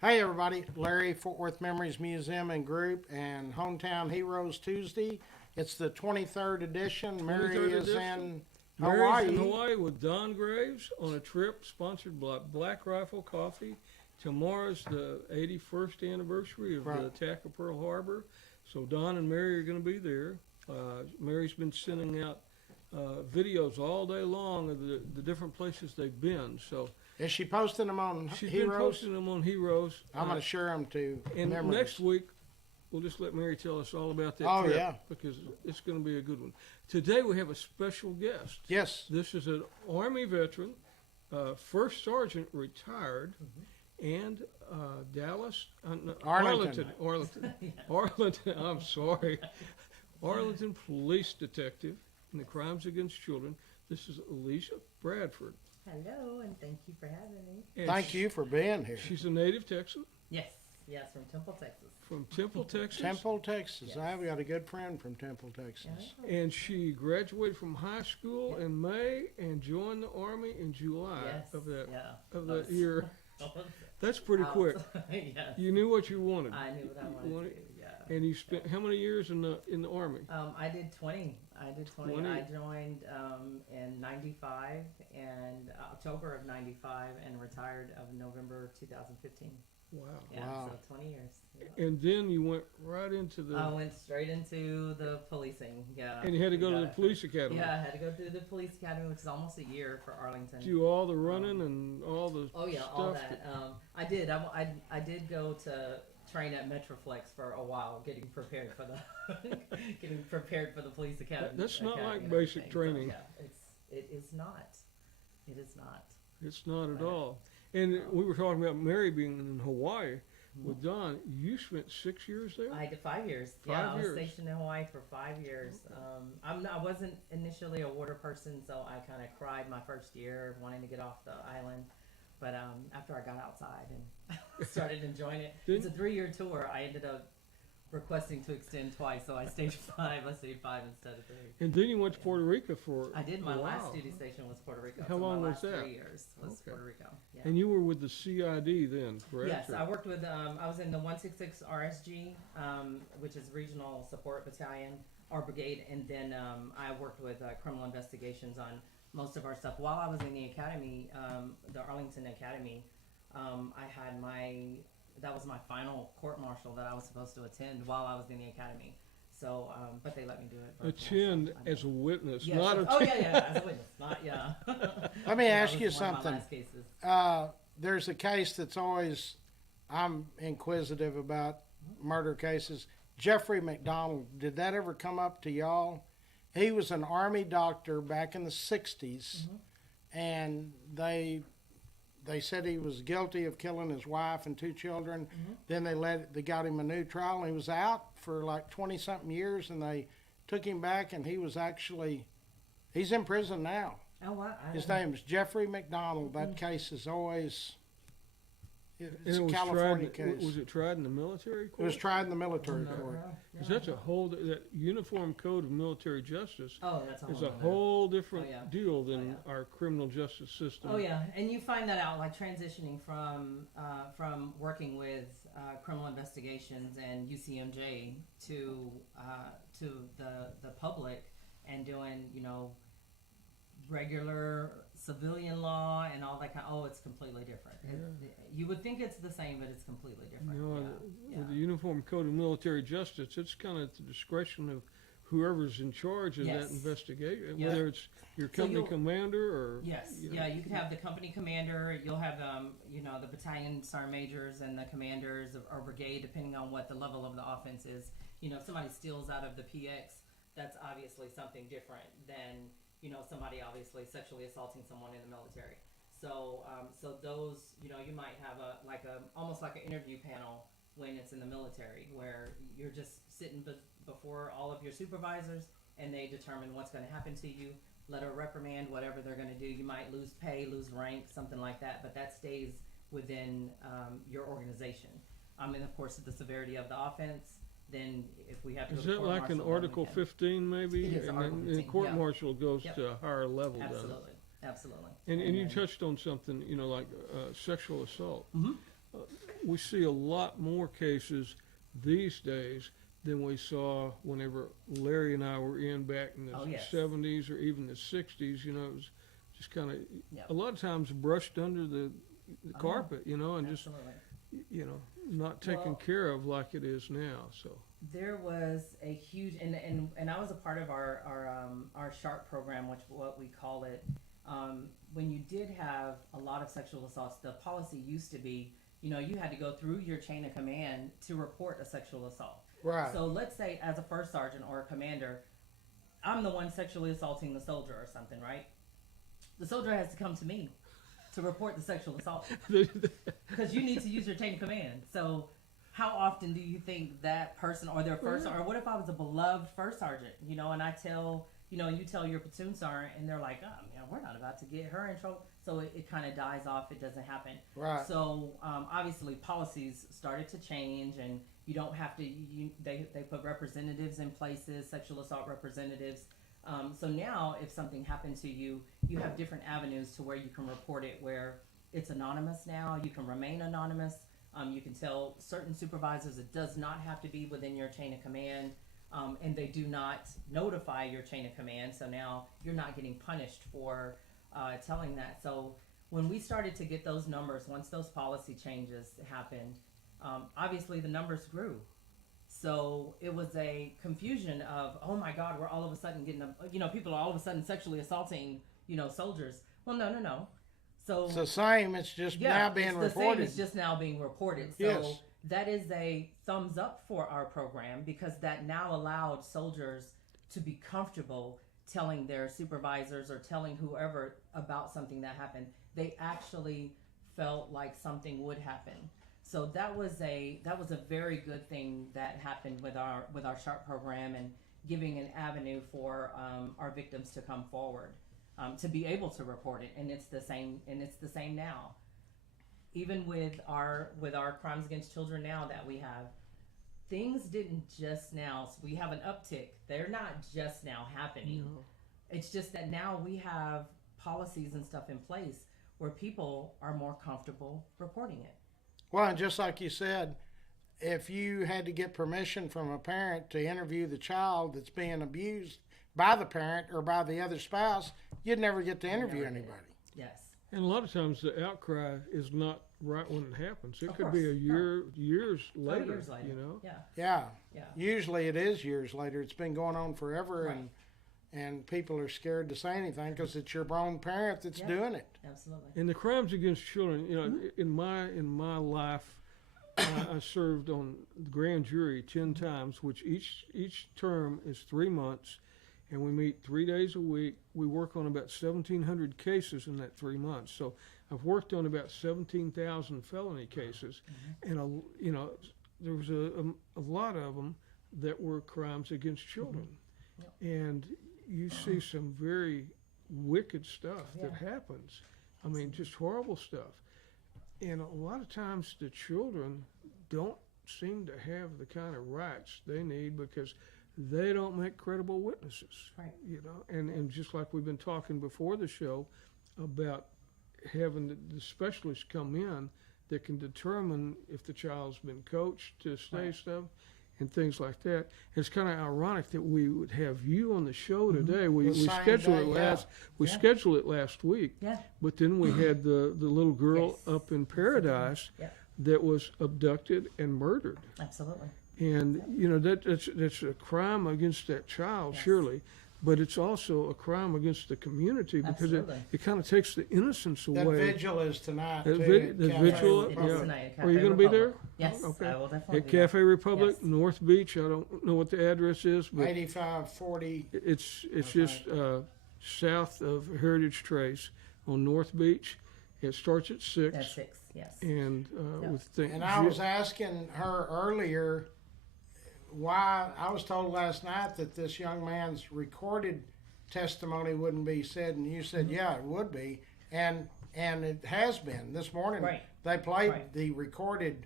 Hey everybody, Larry, Fort Worth Memories Museum and Group and Hometown Heroes Tuesday. It's the 23rd edition. Mary 23rd is edition. in Mary's in Hawaii. Hawaii with Don Graves on a trip sponsored by Black Rifle Coffee. Tomorrow's the 81st anniversary of the Right. attack of Pearl Harbor. So Don and Mary are going to be there. Mary's been sending out videos all day long of the different places they've been. So Is she posting them on she's been Heroes? posting them on Heroes. I'm going to share them to And Memories. next week, we'll just let Mary tell us all about that Oh, trip yeah. because it's going to be a good one. Today we have a special guest. Yes. This is an Army veteran, first sergeant retired, and Dallas, no, Arlington. Arlington, I'm sorry, Arlington police detective in the crimes against children. This is Elisha Bradford. Hello, and thank you for having me. And Thank you for being here. She's a native Texan Yes, from Temple, Texas. from Temple, Texas. Temple, Texas. Yes. I've got a good friend from Temple, Texas. And she graduated from high school in May and joined the Army in July Yes, of that yeah. of that year. I That's pretty quick. yes. You knew what you wanted. I knew what I wanted to do, yeah. And you spent how many years in the Army? I did 20. I did 20. 20? I joined in 95 and October of 95 and retired of November 2015. Wow. Yeah, Wow. so 20 years. Yeah. And then you went right into the I went straight into the policing, yeah. and you had to go to Got the it. police academy. Yeah, I had to go through the police academy, which is almost a year for Arlington. Do all the running and all the Oh yeah, stuff all that. I did. I did go to train at Metroflex for a while, getting prepared for the getting prepared for the police academy. That's not academy like and basic everything. training. So, yeah, it is not. It is not. It's not at Right. all. And we were talking about Mary being in Hawaii with Don. You spent 6 years there. I did 5 years. 5 Yeah, I was years. stationed in Hawaii for 5 years. I wasn't initially a water person, so I kind of cried my first year wanting to get off the island. But after I got outside and started enjoying it, it's a 3-year tour. I ended up requesting to extend twice, so I stayed 5. I stayed 5 instead of 3. And then you went to Puerto Rico for I did. My a last while. duty station was Puerto Rico. How so long my was last that? 3 years was Okay. Puerto Rico. Yeah. And you were with the CID then, correct? Yes, Or- I worked with. I was in the 166 RSG, which is Regional Support Battalion or Brigade, and then I worked with criminal investigations on most of our stuff. While I was in the academy, the Arlington Academy, I had that was my final court martial that I was supposed to attend while I was in the academy. So, but they let me do it. virtual, Attend so I as a did. witness, Yes, not oh attend. yeah, as a witness, not yeah. Let me Yeah, ask it you was one of my something. last cases. There's a case that's always, I'm inquisitive about murder cases. Jeffrey McDonald, did that ever come up to y'all? He was an Army doctor back in the 60s, and they said he was guilty of killing his wife and 2 children. Then they got him a new trial, and he was out for like 20-something years, and they took him back, and he's in prison now. Oh, wow. His name is Jeffrey McDonald. That case is always, And it's it a was California tried, case. Was it tried in the military It court? was tried in the military Oh, court. Because that's a whole that Uniform Code of Military Justice Oh, that's a is whole a nother- whole different Oh, yeah. deal than Oh, our criminal justice system. Oh yeah, and you find that out like transitioning from working with criminal investigations and UCMJ to the public and doing regular civilian law and all that kind. Oh, it's completely different. You would think it's the same, but it's completely different. You know, yeah. with the Uniform Code of Military Justice, it's kind of at the discretion of whoever's in charge of that Yes. investigation, Yeah. whether it's your So company you'll- commander or Yes, you know. yeah, you could have the company commander, you'll have, the battalion sergeant majors and the commanders or brigade, depending on what the level of the offense is. If somebody steals out of the PX, that's obviously something different than, somebody obviously sexually assaulting someone in the military. So, those, you might have almost like an interview panel when it's in the military, where you're just sitting before all of your supervisors and they determine what's going to happen to you. Letter of reprimand, whatever they're going to do. You might lose pay, lose rank, something like that, but that stays within your organization. And of course, the severity of the offense. Then, if we have to Is go to that court like an martial, then we Article can. 15 maybe? It is and Article then the 15, court yeah. martial goes Yep. to a higher level, doesn't it? Absolutely, absolutely. And you then- touched on something, like sexual assault. Mhm. we see a lot more cases these days than we saw whenever Larry and I were in back in the Oh, yes. 70s or even the 60s. You know, it was just kind of Yep. a lot of times brushed under the yeah. carpet, you know, and Absolutely. just, not taken Well- care of like it is now. So, There was a huge, and I was a part of our SHARP program, which what we call it. When you did have a lot of sexual assaults, the policy used to be, you had to go through your chain of command to report a sexual assault. Right. So let's say as a first sergeant or a commander, I'm the one sexually assaulting the soldier or something, right? The soldier has to come to me to report the sexual assault because you need to use your chain of command. So how often do you think that person or their first, or what if I was a beloved first sergeant, and I tell, you tell your platoon sergeant and they're like, we're not about to get her in trouble. So it kind of dies off. It doesn't happen. Right. So obviously policies started to change, and you don't have to. They put representatives in places, sexual assault representatives. So now, if something happened to you, you have different avenues to where you can report it. Where it's anonymous now, you can remain anonymous. You can tell certain supervisors it does not have to be within your chain of command, and they do not notify your chain of command. So now you're not getting punished for telling that. So when we started to get those numbers, once those policy changes happened, obviously the numbers grew. So it was a confusion of, oh my God, we're all of a sudden getting, people are all of a sudden sexually assaulting, soldiers. Well, no. So It's the same. It's just now being it's the reported. same. It's just now being reported. So Yes. that is a thumbs up for our program, because that now allowed soldiers to be comfortable telling their supervisors or telling whoever about something that happened. They actually felt like something would happen. So that was a very good thing that happened with our SHARP program, and giving an avenue for our victims to come forward, to be able to report it. And it's the same now. Even with our crimes against children now that we have, things didn't just now. So we have an uptick. They're not just now happening. No. It's just that now we have policies and stuff in place where people are more comfortable reporting it. Well, and just like you said, if you had to get permission from a parent to interview the child that's being abused by the parent or by the other spouse, you'd never get to interview never did. anybody. Yes. and a lot of times the outcry is not right when it happens. It Of could be a course. years later. Years later. You know. Yeah. Yeah. Yeah. Usually it is years later. It's been going on forever, Right. and people are scared to say anything because it's your own parent that's Yeah. doing it. Absolutely. And the crimes against children, in my life, I served on the grand jury 10 times, which each term is 3 months, and we meet 3 days a week. We work on about 1,700 cases in that 3 months. So I've worked on about 17,000 felony cases, and there was a lot of them that were crimes against children, and you see some very wicked stuff that happens. I mean, just horrible stuff. And a lot of times the children don't seem to have the kind of rights they need because they don't make credible witnesses. Right. And just like we've been talking before the show about having the specialists come in that can determine if the child's been coached to say Right. stuff and things like that. It's kind of ironic that we would have you on the show today. We The same scheduled day, it yeah. scheduled it last week. Yeah. But then we had the little girl Yes. up in Paradise Yep. that was abducted and murdered. Absolutely. And that's a crime against that child, Yes. surely, but it's also a crime against the community because Absolutely. it kind of takes the innocence That away. vigil is tonight, That too. vi- at the Cafe vigil, It Republic. is yeah. tonight at Are you Cafe going to be there? Republic. Yes, Okay. I will definitely At be there. Cafe Republic, Yes. North Beach. I don't know what the address is, but 8540. it's Okay. just south of Heritage Trace on North Beach. It starts at 6. At 6, yes. And Yep. with things. And I was asking her earlier why, I was told last night that this young man's recorded testimony wouldn't be said, and you said, yeah, it would be. And it has been. This morning, Right. they played Right. the recorded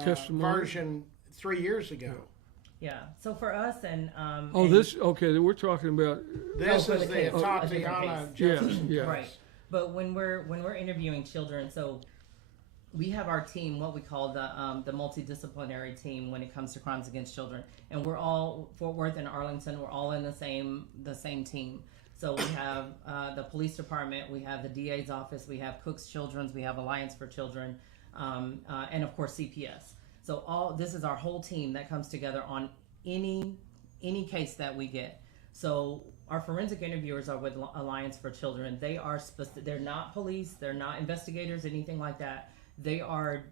Testimony? version 3 years ago. Yeah. So for us and Okay, we're talking about. This for is the the case. A different Tatiana case. Jefferson Yeah. case. Right. But when we're interviewing children, so we have our team, what we call the multidisciplinary team when it comes to crimes against children, and we're all Fort Worth and Arlington. We're all in the same team. So we have the police department, we have the DA's office, we have Cook's Children's, we have Alliance for Children, and of course CPS. So this is our whole team that comes together on any case that we get. So our forensic interviewers are with Alliance for Children. They are they're not police, they're not investigators, anything like that. They are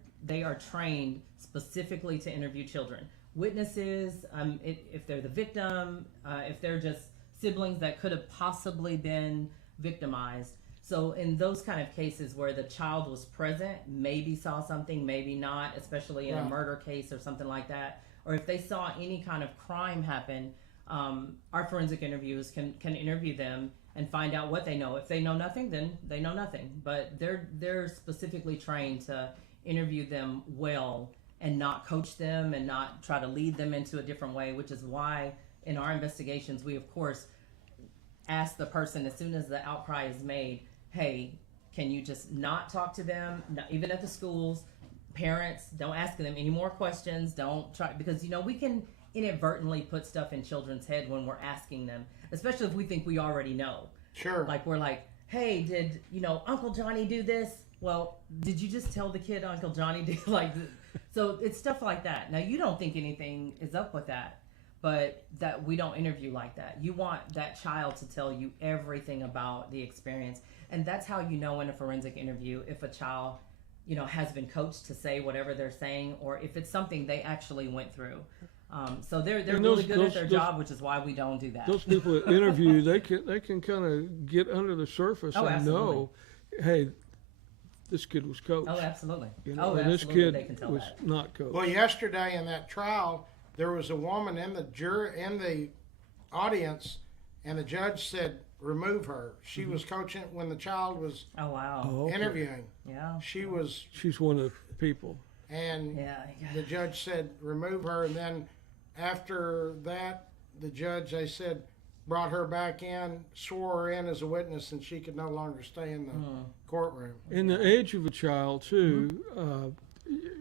trained specifically to interview children, witnesses, if they're the victim, if they're just siblings that could have possibly been victimized. So in those kind of cases where the child was present, maybe saw something, maybe not, especially in a murder case or something like that, or if they saw any kind of crime happen, our forensic interviewers can interview them and find out what they know. If they know nothing, then they know nothing. But they're specifically trained to interview them well and not coach them and not try to lead them into a different way, which is why in our investigations we of course ask the person as soon as the outcry is made, hey, can you just not talk to them? Even at the schools, parents, don't ask them any more questions. Don't try, because we can inadvertently put stuff in children's head when we're asking them, especially if we think we already know. Sure. Like we're like, hey, did Uncle Johnny do this? Well, did you just tell the kid Uncle Johnny did so it's stuff like that. Now you don't think anything is up with that, but that we don't interview like that. You want that child to tell you everything about the experience, and that's how you know in a forensic interview if a child has been coached to say whatever they're saying, or if it's something they actually went through. So they're really good at their job, which is why we don't do that. Those people that interview, they can kind of get under the surface and absolutely. know, hey, this kid was coached. Oh, absolutely. And absolutely. this kid They can tell was that. not coached. Well, yesterday in that trial, there was a woman in the audience, and the judge said, remove her. She was coaching when the child was Oh, wow. Okay. interviewing. Yeah. She's one of the people. And Yeah. the judge said, remove her. And then after that, the judge, they said, brought her back in, swore her in as a witness, and she could no longer stay in the courtroom. In the age of a child, too,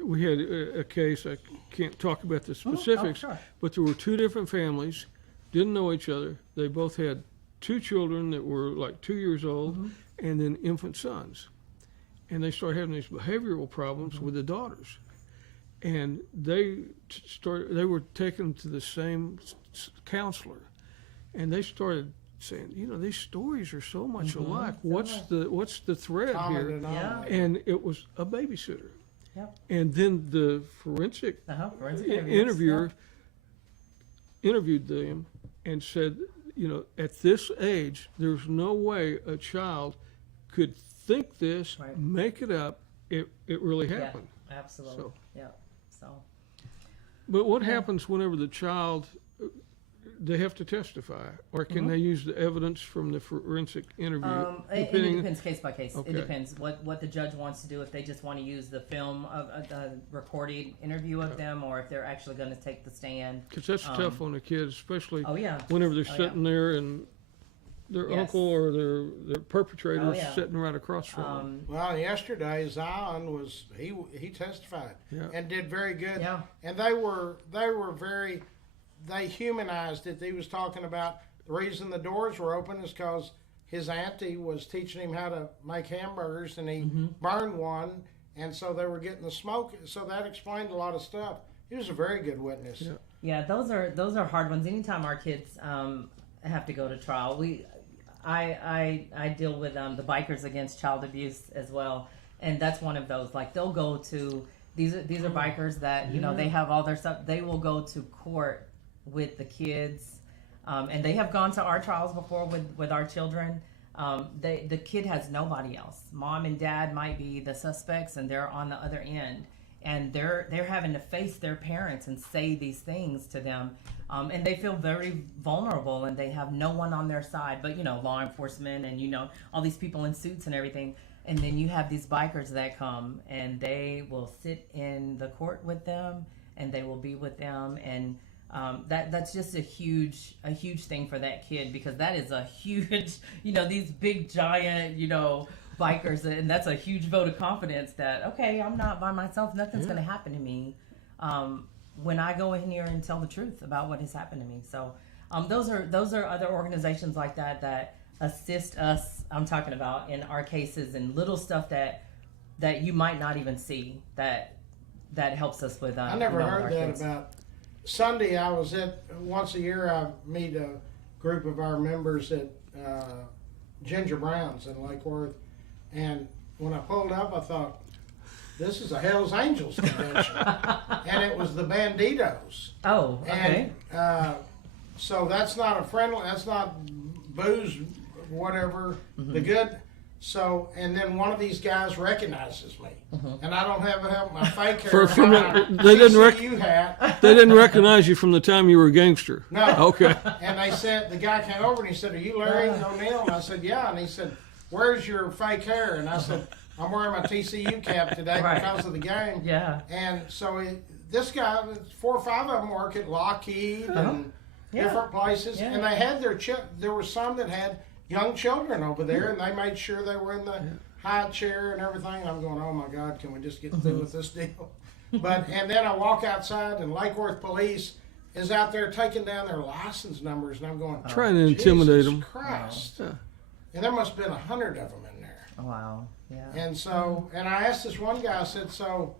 we had a case, I can't talk about the specifics, sure. but there were two different families, didn't know each other. They both had two children that were like 2 years old, and then infant sons. And they started having these behavioral problems with the daughters. And they were taken to the same counselor. And they started saying, these stories are so much alike. What's the thread Common here? denominator. And it was a babysitter. Yep. And then the forensic interviewer interviewed them and said, at this age, there's no way a child could think this, Right. make it up. It really happened. Yeah, absolutely. So. Yeah. So. But what happens whenever the child, they have to testify, or can they use the evidence from the forensic interview? It depends case by case. Okay. It depends what the judge wants to do. If they just want to use the film of the recorded interview of them, or if they're actually going to take the stand. Because that's tough on a kid, especially Oh yeah. whenever they're sitting there and their Yes. uncle or their perpetrator Oh, is yeah. sitting right across from them. Well, yesterday Zion was he testified Yeah. and did very good. Yeah. And they were very, they humanized it. He was talking about the reason the doors were open is because his auntie was teaching him how to make hamburgers, and he burned one, and so they were getting the smoke. So that explained a lot of stuff. He was a very good witness. Yeah. Yeah, those are hard ones. Anytime our kids have to go to trial, I deal with the bikers against child abuse as well, and that's one of those. Like they'll go to these are bikers that they have all their stuff. They will go to court with the kids, and they have gone to our trials before with our children. The kid has nobody else. Mom and dad might be the suspects, and they're on the other end, and they're having to face their parents and say these things to them, and they feel very vulnerable, and they have no one on their side but law enforcement and all these people in suits and everything. And then you have these bikers that come, and they will sit in the court with them, and they will be with them, and that's just a huge thing for that kid, because that is a huge, these big giant, bikers, and that's a huge vote of confidence that, okay, I'm not by myself. Nothing's going to happen to me when I go in here and tell the truth about what has happened to me. So those are other organizations like that assist us. I'm talking about in our cases and little stuff that you might not even see that helps us with. I never with heard our that kids. about Sunday. I was at once a year. I meet a group of our members at Ginger Brown's in Lake Worth, and when I pulled up, I thought, this is a Hell's Angels convention, and it was the Banditos. Oh, okay. And so that's not that's not booze, whatever, the good. So, and then one of these guys recognizes me, and I don't have my fake hair. They didn't TCU hat. They didn't recognize you from the time you were a gangster. No. Okay. And they said, the guy came over and he said, "Are you Larry O'Neill?" And I said, "Yeah." And he said, "Where's your fake hair?" And I said, "I'm wearing my TCU cap today Right. because of the game." Yeah. And so this guy, 4 or 5 of them work at Lockheed and Yeah. different places, Yeah. and they had there were some that had young children over there, and they made sure they were in the high chair and everything. And I'm going, oh my God, can we just get through with this deal? And then I walk outside, and Lake Worth Police is out there taking down their license numbers, and I'm going, Trying to intimidate Jesus them. Christ. Yeah. And there must have been 100 of them in there. Wow. Yeah. And so, and I asked this one guy, I said, so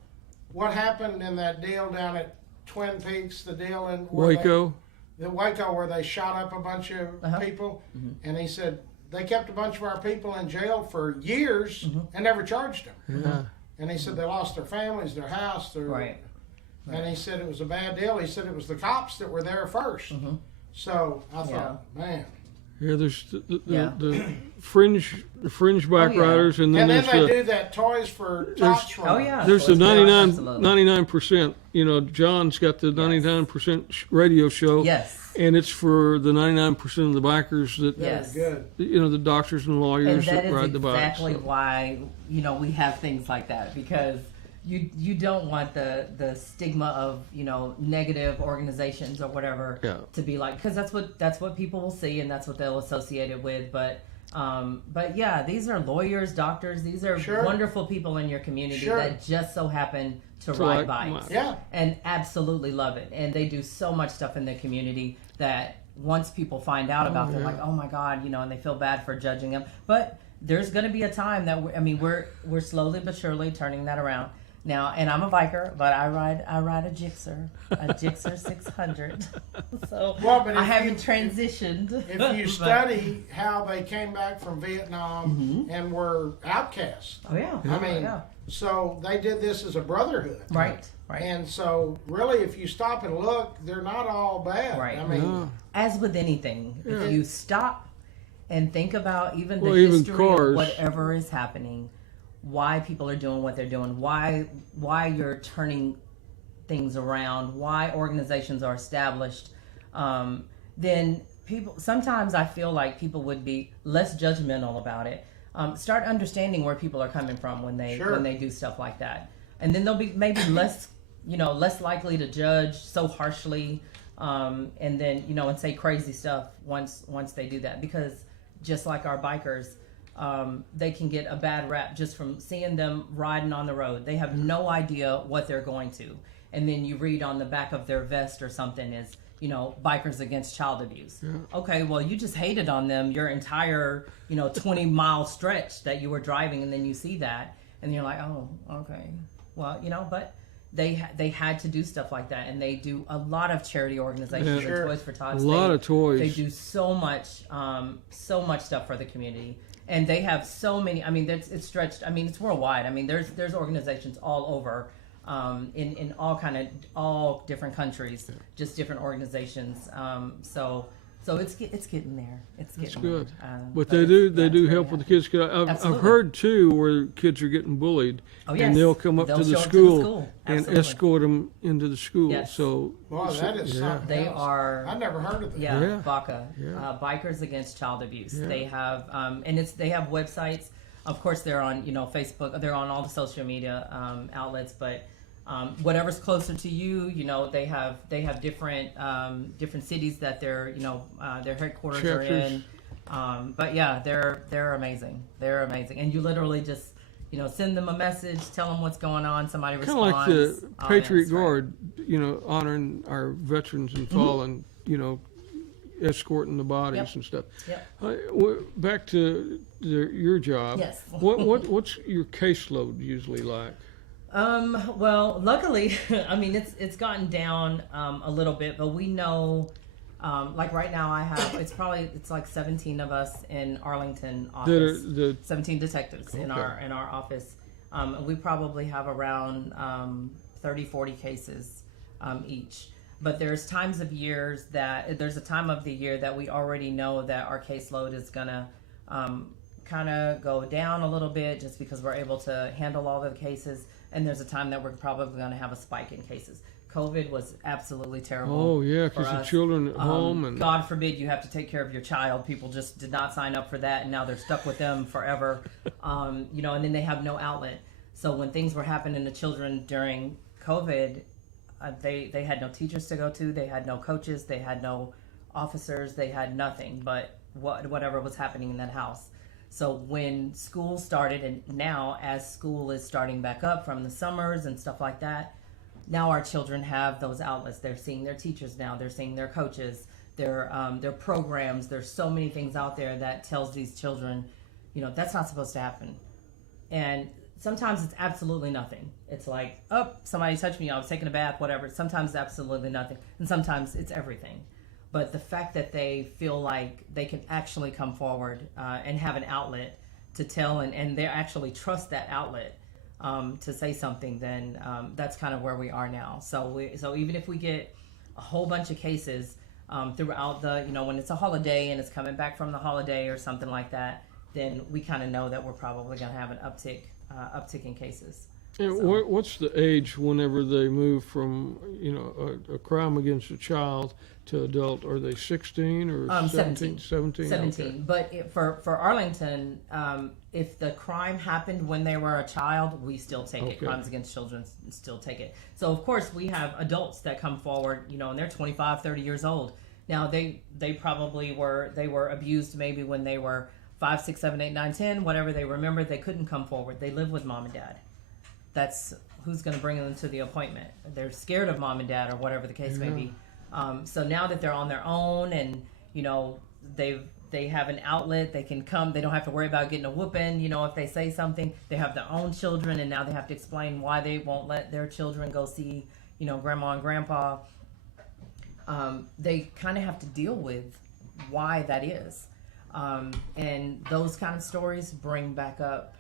what happened in that deal down at Twin Peaks, the deal in Waco. the Waco where they shot up a bunch of people? And he said, they kept a bunch of our people in jail for years and never charged them. Yeah. And he said they lost their families, their house, their... Right. And he said it was a bad deal. He said it was the cops that were there first. So I thought, man. Yeah, there's Yeah. the fringe bike yeah. riders, and then And then there's they do that Toys for Tots run. Oh yeah. there's the Absolutely. 99%. You know, John's got the 99% radio show, Yes. and it's for the 99% of the bikers that, Yes. Good. you know, the doctors and And lawyers that that is ride the bikes. exactly So. why we have things like that, because you don't want the stigma of negative organizations or whatever Yeah. to be like, because that's what people will see and that's what they'll associate it with. But yeah, these are lawyers, doctors. These are Sure. wonderful people in your community Sure. that just so happen to To ride like- bikes. Yeah. And absolutely love it. And they do so much stuff in the community that once people find out about, they're like, oh my God, and they feel bad for judging them. But there's going to be a time that we're slowly but surely turning that around now. And I'm a biker, but I ride a Gixxer 600. So Well, but I if haven't you- transitioned. If you But- study how they came back from Vietnam and were outcasts, oh yeah, I mean, yeah. so they did this as a brotherhood. Right. And so, really, if you stop and look, they're not all bad. Right. I mean, Yeah. As with anything, if you stop and think about even the Well, even history cars. of whatever is happening, why people are doing what they're doing, why you're turning things around, why organizations are established, then people, sometimes I feel like people would be less judgmental about it. Start understanding where people are coming from when they Sure. do stuff like that, and then they'll be maybe less likely to judge so harshly, and then and say crazy stuff once they do that, because just like our bikers, they can get a bad rap just from seeing them riding on the road. They have no idea what they're going to, and then you read on the back of their vest or something is bikers against child abuse. Okay, well, you just hated on them your entire 20-mile stretch that you were driving, and then you see that and you're like, oh, okay, well, but they had to do stuff like that, and they do a lot of charity organizations. Yeah. and Sure. Toys for Tots. A lot of toys. They do so much stuff for the community, and they have so many. I mean, it's stretched. I mean, it's worldwide. I mean, there's organizations all over, in all different countries, just different organizations. So it's getting there. It's getting good. there. But they do it's help with the kids. I've Absolutely. heard too where kids are getting bullied, Oh, yes. and they'll come up They'll to the show up to the school, school. and Absolutely. escort them into the school. Yes. So boy, that is something They else. are. I never heard of that. Yeah, Yeah. BACA, Yeah. Bikers Against Child Abuse. Yeah. They have, they have websites. Of course, they're on Facebook. They're on all the social media outlets. But whatever's closer to you, they have different cities that their headquarters are Chapters. in. But yeah, they're amazing. They're amazing, and you literally just send them a message, tell them what's going on. Somebody Kind of responds. like the Oh, Patriot it's great. Guard, honoring our veterans and fallen, escorting the bodies Yep. and stuff. Yep. Back to your job. Yes. What's your caseload usually like? Well, luckily, I mean, it's gotten down a little bit, but we know, like right now, it's like 17 of us in Arlington office. 17 detectives in Okay. our office. We probably have around 30, 40 cases each. But there's a time of the year that we already know that our caseload is gonna kind of go down a little bit just because we're able to handle all the cases. And there's a time that we're probably going to have a spike in cases. COVID was absolutely terrible. Oh yeah, for because the us. children at home and God forbid you have to take care of your child. People just did not sign up for that, and now they're stuck with them forever. And then they have no outlet. So when things were happening to children during COVID, they had no teachers to go to. They had no coaches. They had no officers. They had nothing but whatever was happening in that house. So when school started, and now as school is starting back up from the summers and stuff like that, now our children have those outlets. They're seeing their teachers now. They're seeing their coaches, their programs. There's so many things out there that tells these children, that's not supposed to happen. And sometimes it's absolutely nothing. It's like, oh, somebody touched me. I was taking a bath, whatever. Sometimes it's absolutely nothing. And sometimes it's everything. But the fact that they feel like they can actually come forward and have an outlet to tell, and they actually trust that outlet to say something, then that's kind of where we are now. So even if we get a whole bunch of cases throughout when it's a holiday and it's coming back from the holiday or something like that, then we kind of know that we're probably going to have an uptick in cases. And So- what's the age whenever they move from a crime against a child to adult? Are they 16 or 17? 17. 17. Okay. But for Arlington, if the crime happened when they were a child, we still take it. Okay. Crimes against children still take it. So of course we have adults that come forward, and they're 25, 30 years old. Now they probably were abused maybe when they were 5, 6, 7, 8, 9, 10, whatever they remember. They couldn't come forward. They live with mom and dad. That's who's going to bring them to the appointment. They're scared of mom and dad or whatever the case may be. So now that they're on their own and they have an outlet, they can come. They don't have to worry about getting a whooping. If they say something, they have their own children, and now they have to explain why they won't let their children go see grandma and grandpa. They kind of have to deal with why that is, and those kind of stories bring back up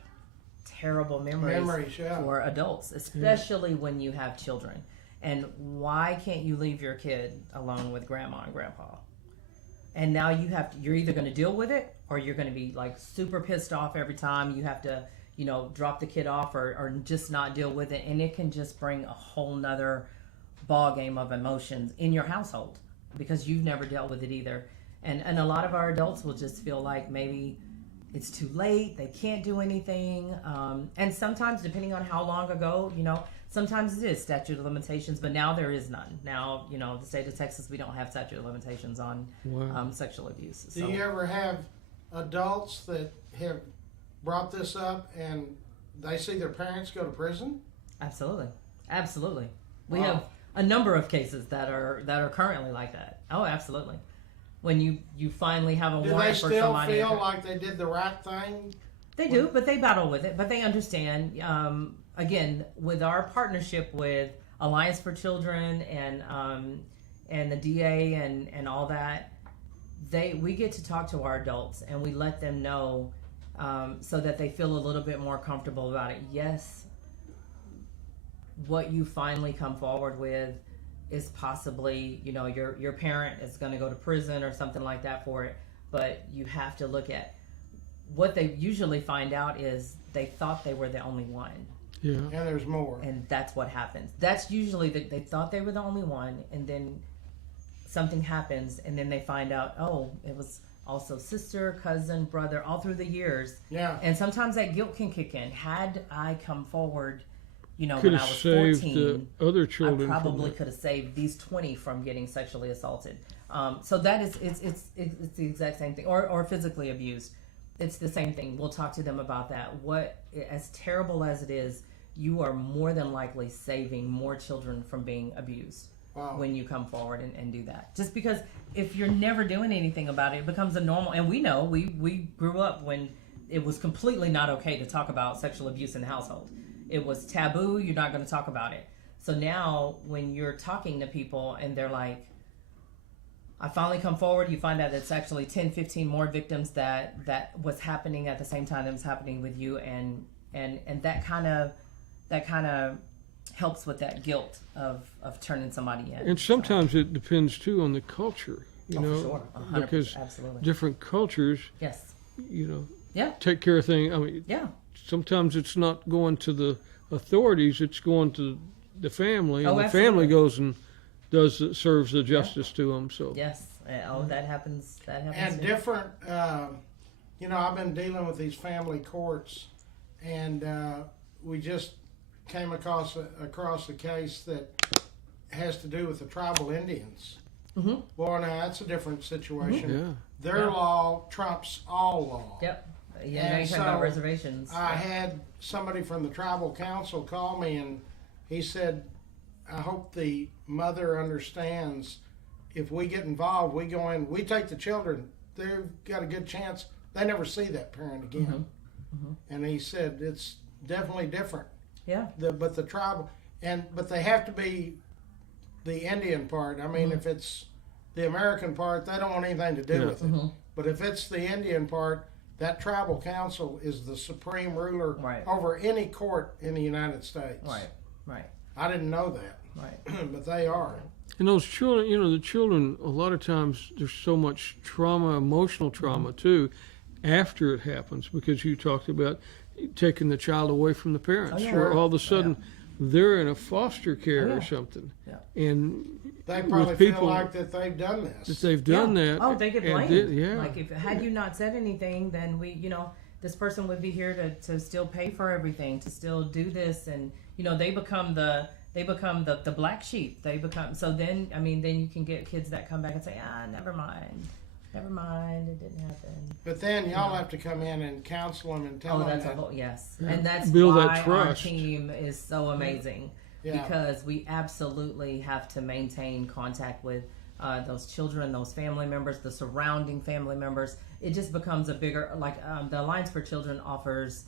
terrible memories yeah. for adults, especially when you have children. And why can't you leave your kid alone with grandma and grandpa? And now you're either going to deal with it, or you're going to be like super pissed off every time you have to, drop the kid off or just not deal with it. And it can just bring a whole nother ball game of emotions in your household because you've never dealt with it either. And a lot of our adults will just feel like maybe it's too late, they can't do anything. And sometimes, depending on how long ago, sometimes it is statute of limitations, but now there is none. Now, the state of Texas, we don't have statute of limitations on sexual abuse. Do you ever have adults that have brought this up and they see their parents go to prison? Absolutely. Absolutely. We Wow. have a number of cases that are currently like that. Oh, absolutely. When you finally have a Do they warrant for still somebody. feel like they did the right thing? They do, but they battle with it. But they understand. Again, with our partnership with Alliance for Children and the DA and all that, we get to talk to our adults and we let them know so that they feel a little bit more comfortable about it. Yes, what you finally come forward with is possibly, your parent is going to go to prison or something like that for it. But you have to look at what they usually find out is they thought they were the only one. Yeah. And there's more. And that's what happens. That's usually they thought they were the only one, and then something happens, and then they find out, oh, it was also sister, cousin, brother, all through the years. Yeah. And sometimes that guilt can kick in. Had I come forward, Could when I have was saved 14, the other I children. probably could have saved these 20 from getting sexually assaulted. So that is it's the exact same thing, or physically abused. It's the same thing. We'll talk to them about that. What, as terrible as it is, you are more than likely saving more children from being abused. Wow. When you come forward and do that. Just because if you're never doing anything about it, it becomes a normal, and we know, we grew up when it was completely not okay to talk about sexual abuse in the household. It was taboo, you're not going to talk about it. So now when you're talking to people and they're like, I finally come forward, you find out it's actually 10, 15 more victims that was happening at the same time that was happening with you, and that kind of helps with that guilt of turning somebody in. And sometimes it depends too on the culture, you know, for sure. 100%, because absolutely. different cultures, Yes. you know, Yeah. take care of things. I mean, Yeah. sometimes it's not going to the authorities; it's going to the family, and Oh, the family absolutely. goes and serves the justice to them. So Yes. Oh, that happens. That happens. And too. different, you know, I've been dealing with these family courts, and we just came across a case that has to do with the tribal Indians. Mhm. Well, now that's a different situation. yeah, Their Yeah. law trumps all law. Yep. Yeah. And Now you're talking so, about reservations. I had somebody from the tribal council call me, and he said, I hope the mother understands, if we get involved, we go in, we take the children, they've got a good chance they never see that parent again. And he said it's definitely different. Yeah. But the tribal, but they have to be the Indian part. I mean, if it's the American part, they don't want anything to do Yeah. with it. But if it's the Indian part, that tribal council is the supreme ruler Right. over any court in the United States. Right. Right. I didn't know that, Right. but they are. and those children, you know, the children. A lot of times, there's so much trauma, emotional trauma too, after it happens, because you talked about taking the child away from the parents, Oh, yeah. where Sure. all of a sudden they're in a foster care Oh, yeah. or something, Yeah. and They with probably feel people like that they've done that this. they've done Yeah. that. Oh, they get and blamed. yeah. Like, if had you not said anything, then this person would be here to still pay for everything, to still do this, and they become the black sheep. They become, so then then you can get kids that come back and say, never mind, it didn't happen. But then y'all have to come in and counsel them and tell Oh, them that's a that. whole, yes. Yeah. And that's Build why that our trust. team is so amazing. Yeah. Because we absolutely have to maintain contact with those children, those family members, the surrounding family members. It just becomes a bigger, the Alliance for Children offers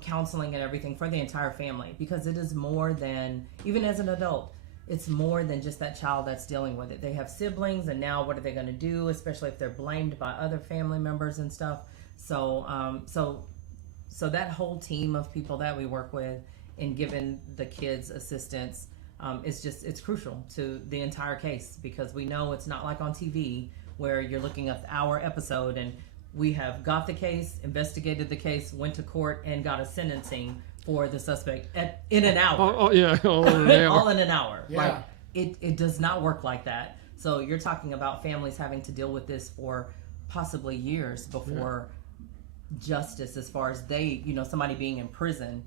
counseling and everything for the entire family, because it is more than, even as an adult, it's more than just that child that's dealing with it. They have siblings, and now what are they going to do, especially if they're blamed by other family members and stuff. So so that whole team of people that we work with in giving the kids assistance it's crucial to the entire case, because we know it's not like on TV where you're looking at our episode and we have got the case, investigated the case, went to court, and got a sentencing for the suspect in an hour. Oh, yeah, all in an hour. All in an hour. Yeah. Like, it does not work like that. So you're talking about families having to deal with this for possibly years before justice, as far as somebody being in prison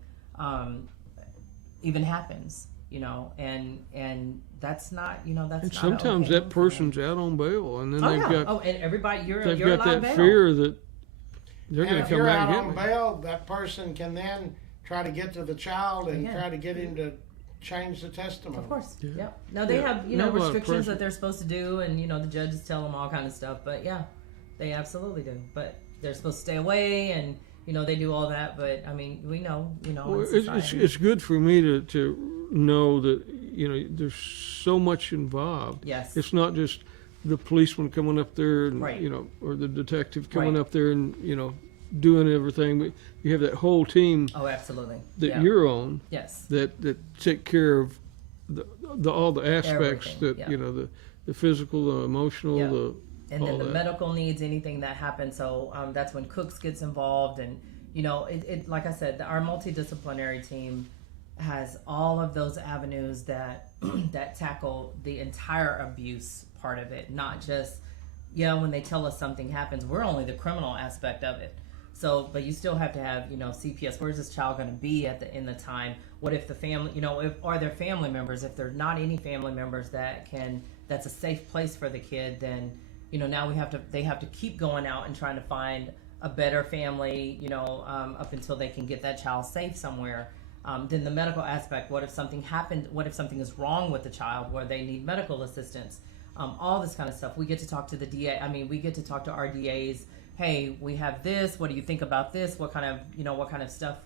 even happens. And that's not, that's And not sometimes okay that person's out on bail, and then Oh, they've yeah. got And everybody, you're they've you're got allowed that bail. fear that they're And going to if come you're back out and on get me. bail, that person can then try to get to the child and Yeah. try to get him to change the testimony. Of course. Yeah. Yeah. Now they Yeah. have, Not a lot of restrictions pressure. that they're supposed to do, and the judges tell them all kind of stuff. But yeah, they absolutely do. But they're supposed to stay away, and they do all that. But we know, Well, in society. it's good for me to know that there's so much involved. Yes. It's not just the policeman coming up there and Right. or the detective coming Right. up there and doing everything, but you have that whole team Oh, absolutely. that Yeah. you're on Yes. that take care of all the aspects Everything, that yeah. the physical, the emotional, Yeah. the And then all the that. medical needs, anything that happens. So that's when Cooks gets involved, and it like I said, our multidisciplinary team has all of those avenues that that tackle the entire abuse part of it, not just when they tell us something happens, we're only the criminal aspect of it. So, but you still have to have CPS. Where's this child going to be in the time? What if the family, are there family members? If there's not any family members that can that's a safe place for the kid, then, you know, now they have to keep going out and trying to find a better family, you know, up until they can get that child safe somewhere. Then the medical aspect, what if something happened, what if something is wrong with the child where they need medical assistance, all this kind of stuff. We get to talk to the DA, we get to talk to our DAs. Hey, we have this, what do you think about this? What kind of stuff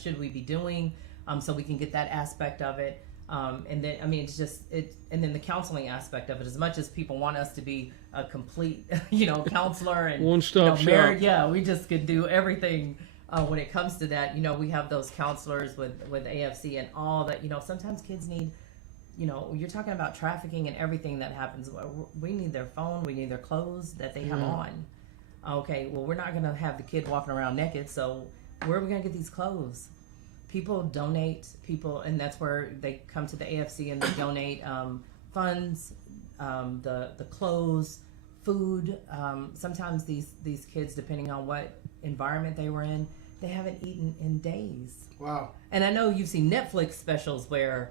should we be doing? So we can get that aspect of it. And then, and then the counseling aspect of it, as much as people want us to be a complete, counselor and one-stop shop. Yeah, we just could do everything. When it comes to that, we have those counselors with AFC and all that. Sometimes kids need, you're talking about trafficking and everything that happens. We need their phone, we need their clothes that they have on. Okay, well, we're not going to have the kid walking around naked, so where are we going to get these clothes? People donate, and that's where they come to the AFC and they donate funds, the clothes, food. Sometimes these kids, depending on what environment they were in, they haven't eaten in days. Wow. And I know you've seen Netflix specials where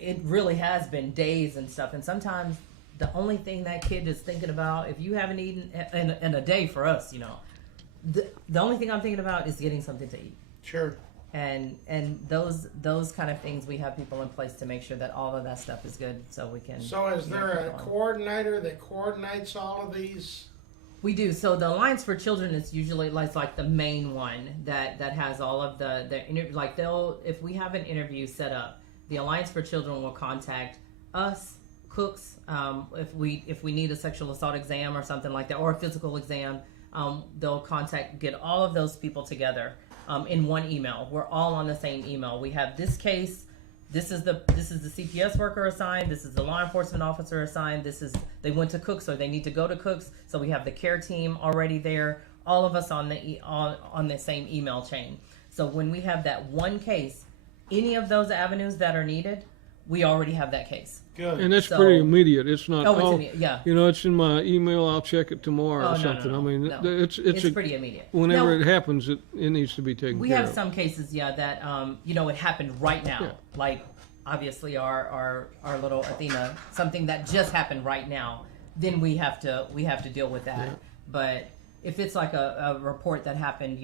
it really has been days and stuff. And sometimes the only thing that kid is thinking about, if you haven't eaten in a day for us, the only thing I'm thinking about is getting something to eat. Sure. And those kind of things, we have people in place to make sure that all of that stuff is good, so we can. So is there a coordinator that coordinates all of these? We do. So the Alliance for Children is usually like the main one that has all of the if we have an interview set up, the Alliance for Children will contact us, cooks, if we need a sexual assault exam or something like that, or a physical exam, they'll get all of those people together in one email. We're all on the same email. We have this case. This is the CPS worker assigned. This is the law enforcement officer assigned. They went to Cooks, or they need to go to Cooks. So we have the care team already there. All of us on the same email chain. So when we have that one case, any of those avenues that are needed, we already have that case. Good. And that's pretty immediate. It's not. Oh, it's immediate. Yeah. It's in my email. I'll check it tomorrow or something. No. It's pretty immediate. Whenever it happens, it needs to be taken care of. We have some cases, that it happened right now. Yeah. Like obviously our little Athena, something that just happened right now. Then we have to deal with that. Yeah. But if it's like a report that happened,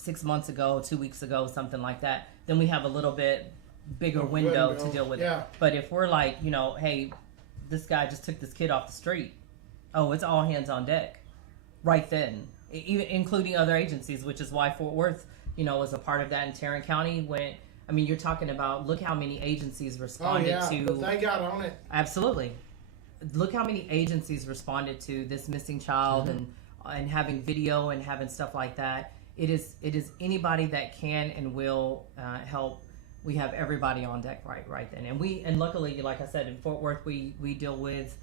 6 months ago, 2 weeks ago, something like that, then we have a little bit bigger window to deal with it. But if we're like, hey, this guy just took this kid off the street, it's all hands on deck right then, even including other agencies, which is why Fort Worth, was a part of that. In Tarrant County you're talking about, look how many agencies responded to. But they got on it. Absolutely. Look how many agencies responded to this missing child, and having video and having stuff like that. It is anybody that can and will help. We have everybody on deck right then. And luckily, like I said, in Fort Worth, we deal with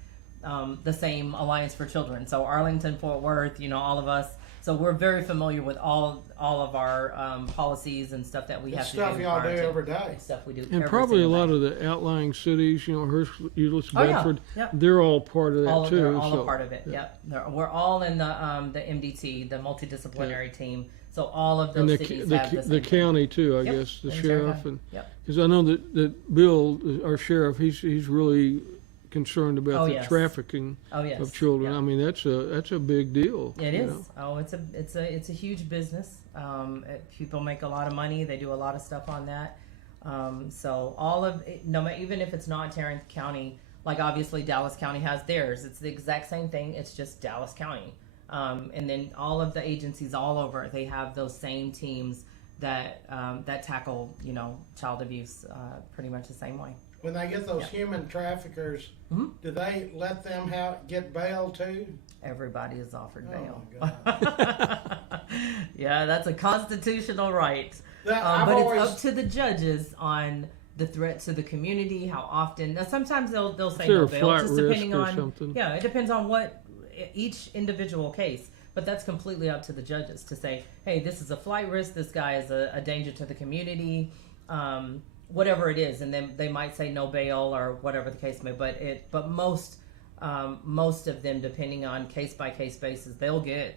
the same Alliance for Children. So Arlington, Fort Worth, all of us. So we're very familiar with all of our policies and stuff that we have to do. Stuff y'all do every day. Stuff we do. And probably a lot of the outlying cities, Hercules, Bradford, they're all part of that too. They're all a part of it. Yep. We're all in the MDT, the multidisciplinary team. So all of those cities have the county too, I guess, the sheriff, because I know that Bill, our sheriff, he's really concerned about the trafficking of children. Yep. That's a big deal. It is. It's a huge business. People make a lot of money. They do a lot of stuff on that. So all of it, even if it's not Tarrant County, like obviously Dallas County has theirs. It's the exact same thing. It's just Dallas County. And then all of the agencies all over, they have those same teams that tackle, child abuse pretty much the same way. When they get those human traffickers, do they let them get bail too? Everybody is offered bail. Oh my God. Yeah, that's a constitutional right. But it's up to the judges on the threat to the community, how often. Now, sometimes they'll say no bail, just depending on something. Yeah, it depends on what each individual case. But that's completely up to the judges to say, hey, this is a flight risk. This guy is a danger to the community. Whatever it is, and then they might say no bail or whatever the case may. But most of them, depending on case by case basis, they'll get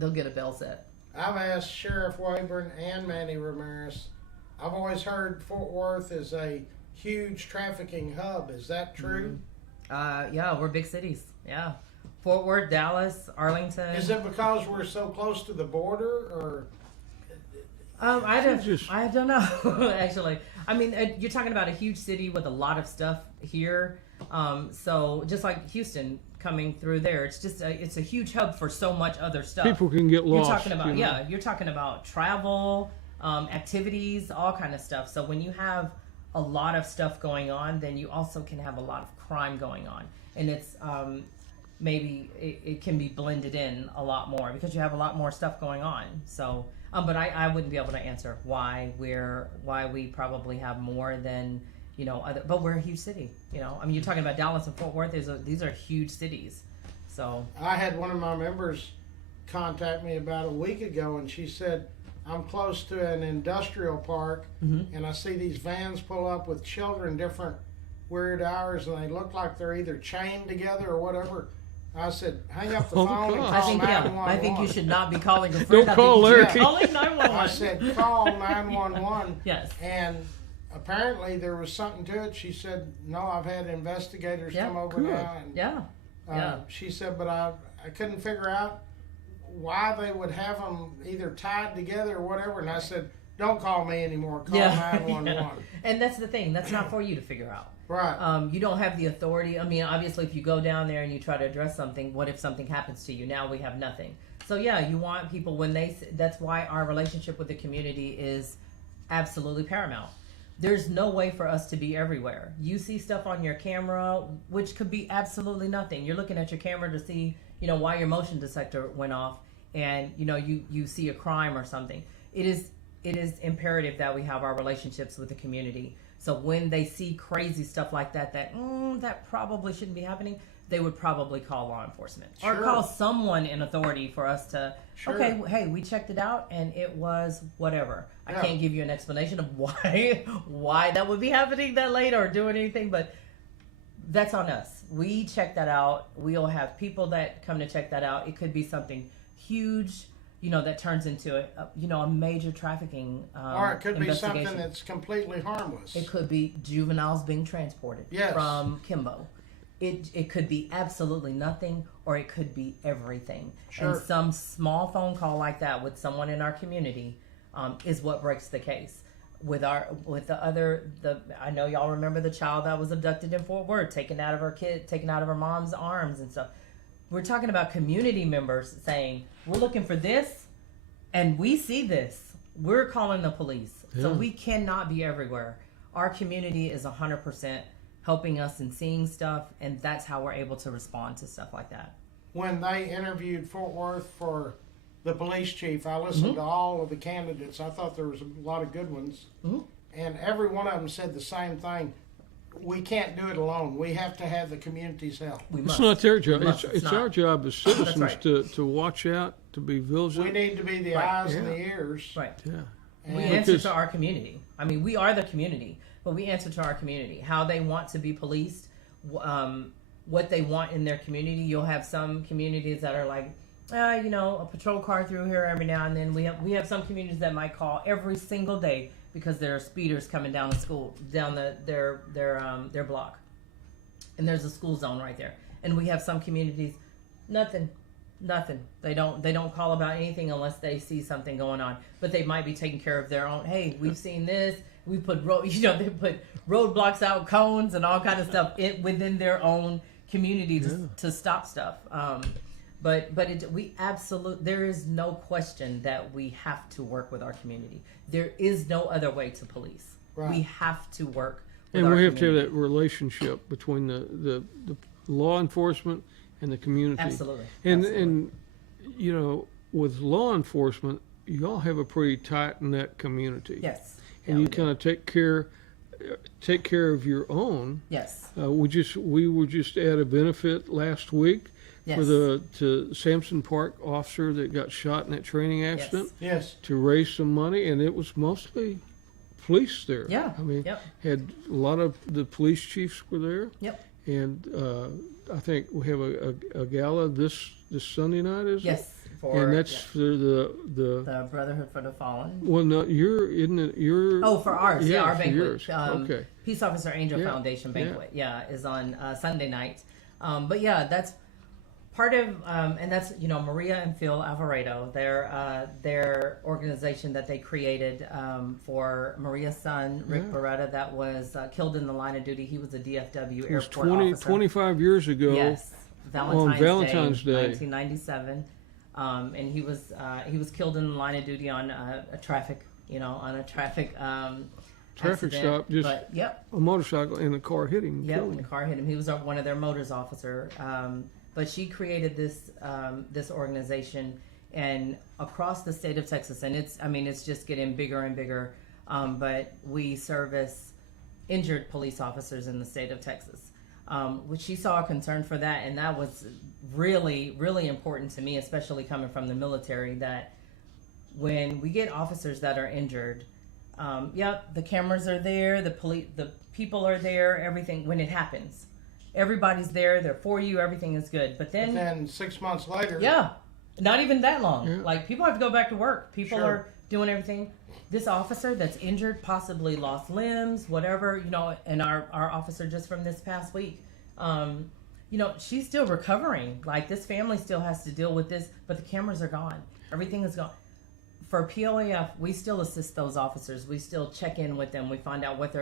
a bail set. I've asked Sheriff Wayburn and Manny Ramirez. I've always heard Fort Worth is a huge trafficking hub. Is that true? Yeah, we're big cities. Yeah. Fort Worth, Dallas, Arlington. Is it because we're so close to the border, or? I don't know, actually. I mean, you're talking about a huge city with a lot of stuff here. So just like Houston coming through there, it's a huge hub for so much other stuff. People can get lost. You're talking about, you're talking about travel, activities, all kind of stuff. So when you have a lot of stuff going on, then you also can have a lot of crime going on. And it's, maybe it can be blended in a lot more because you have a lot more stuff going on. So, but I wouldn't be able to answer why we probably have more than, but we're a huge city, I mean, you're talking about Dallas and Fort Worth. These are huge cities. So I had one of my members contact me about a week ago, and she said, I'm close to an industrial park, and I see these vans pull up with children different weird hours, and they look like they're either chained together or whatever. I said, hang up the phone and call 911. I think you should not be calling a friend. Don't call Larry. Calling 911. I said, call 911. Yes. And apparently there was something to it. She said, no, I've had investigators come over now. And, she said, but I couldn't figure out why they would have them either tied together or whatever. And I said, don't call me anymore. Call 911. Yeah. And that's the thing. That's not for you to figure out. Right. You don't have the authority. I mean, obviously, if you go down there and you try to address something, what if something happens to you? Now we have nothing. So, yeah, you want people that's why our relationship with the community is absolutely paramount. There's no way for us to be everywhere. You see stuff on your camera, which could be absolutely nothing. You're looking at your camera to see, why your motion detector went off, and, you see a crime or something. It is imperative that we have our relationships with the community. So when they see crazy stuff like that probably shouldn't be happening, they would probably call law enforcement or call someone in authority for us to, okay, hey, we checked it out and it was whatever. I can't give you an explanation of why that would be happening that late or doing anything, but that's on us. We check that out. We'll have people that come to check that out. It could be something huge, that turns into a major trafficking or it could be something that's completely harmless. It could be juveniles being transported from Kimbo. It could be absolutely nothing, or it could be everything. Sure. And some small phone call like that with someone in our community is what breaks the case. I know y'all remember the child that was abducted in Fort Worth, taken out of her mom's arms and stuff. We're talking about community members saying, we're looking for this, and we see this. We're calling the police. Yeah. So we cannot be everywhere. Our community is 100% helping us in seeing stuff, and that's how we're able to respond to stuff like that. When they interviewed Fort Worth for the police chief, I listened to all of the candidates. I thought there was a lot of good ones. And every one of them said the same thing. We can't do it alone. We have to have the community's help. It's not their job. It's our job as citizens to watch out, to be vigilant. We need to be the eyes and the ears. Right. Yeah. And we answer to our community. I mean, we are the community, but we answer to our community. How they want to be policed, what they want in their community. You'll have some communities that are like, a patrol car through here every now and then. We have some communities that might call every single day because there are speeders coming down their block, and there's a school zone right there. And we have some communities, nothing. They don't call about anything unless they see something going on. But they might be taking care of their own. Hey, we've seen this. We put they put roadblocks out, cones, and all kind of stuff within their own community to stop stuff. But there is no question that we have to work with our community. There is no other way to police. Right. We have to work with our community. And we have community. to have that relationship between the law enforcement and the community. Absolutely. And with law enforcement, y'all have a pretty tight-knit community. Yes. And you kind of take care of your own. Yes. We were just at a benefit last week. Yes. For the Sampson Park officer that got shot in that training accident. Yes. To raise some money, and it was mostly police there. Yeah. I mean, had a lot of the police chiefs were there. Yep. And I think we have a gala this Sunday night, is it? Yes. and that's for the Brotherhood for the Fallen. Well, no, isn't it your? Oh, for ours, our for banquet. yours. Okay. Peace Officer Angel Foundation banquet, is on Sunday night. But yeah, that's part of, and that's Maria and Phil Alvarado, their organization that they created for Maria's son Rick Beretta that was killed in the line of duty. He was a DFW airport officer. 25 years ago. Yes, Valentine's Day, 1997, and he was killed in the line of duty on a traffic traffic stop. Just a motorcycle and a car hit him. Yep, and the car hit him. He was one of their motors officer. But she created this organization, and across the state of Texas, and it's just getting bigger and bigger. But we service injured police officers in the state of Texas. Which she saw a concern for that, and that was really, really important to me, especially coming from the military. That when we get officers that are injured, the cameras are there, the people are there, everything when it happens. Everybody's there. They're for you. Everything is good. But then 6 months later, not even that long. Yeah. Like people have to go back to work. People are doing everything. This officer that's injured, possibly lost limbs, whatever, and our officer just from this past week, she's still recovering. Like this family still has to deal with this, but the cameras are gone. Everything is gone. For POAF, we still assist those officers. We still check in with them. We find out what's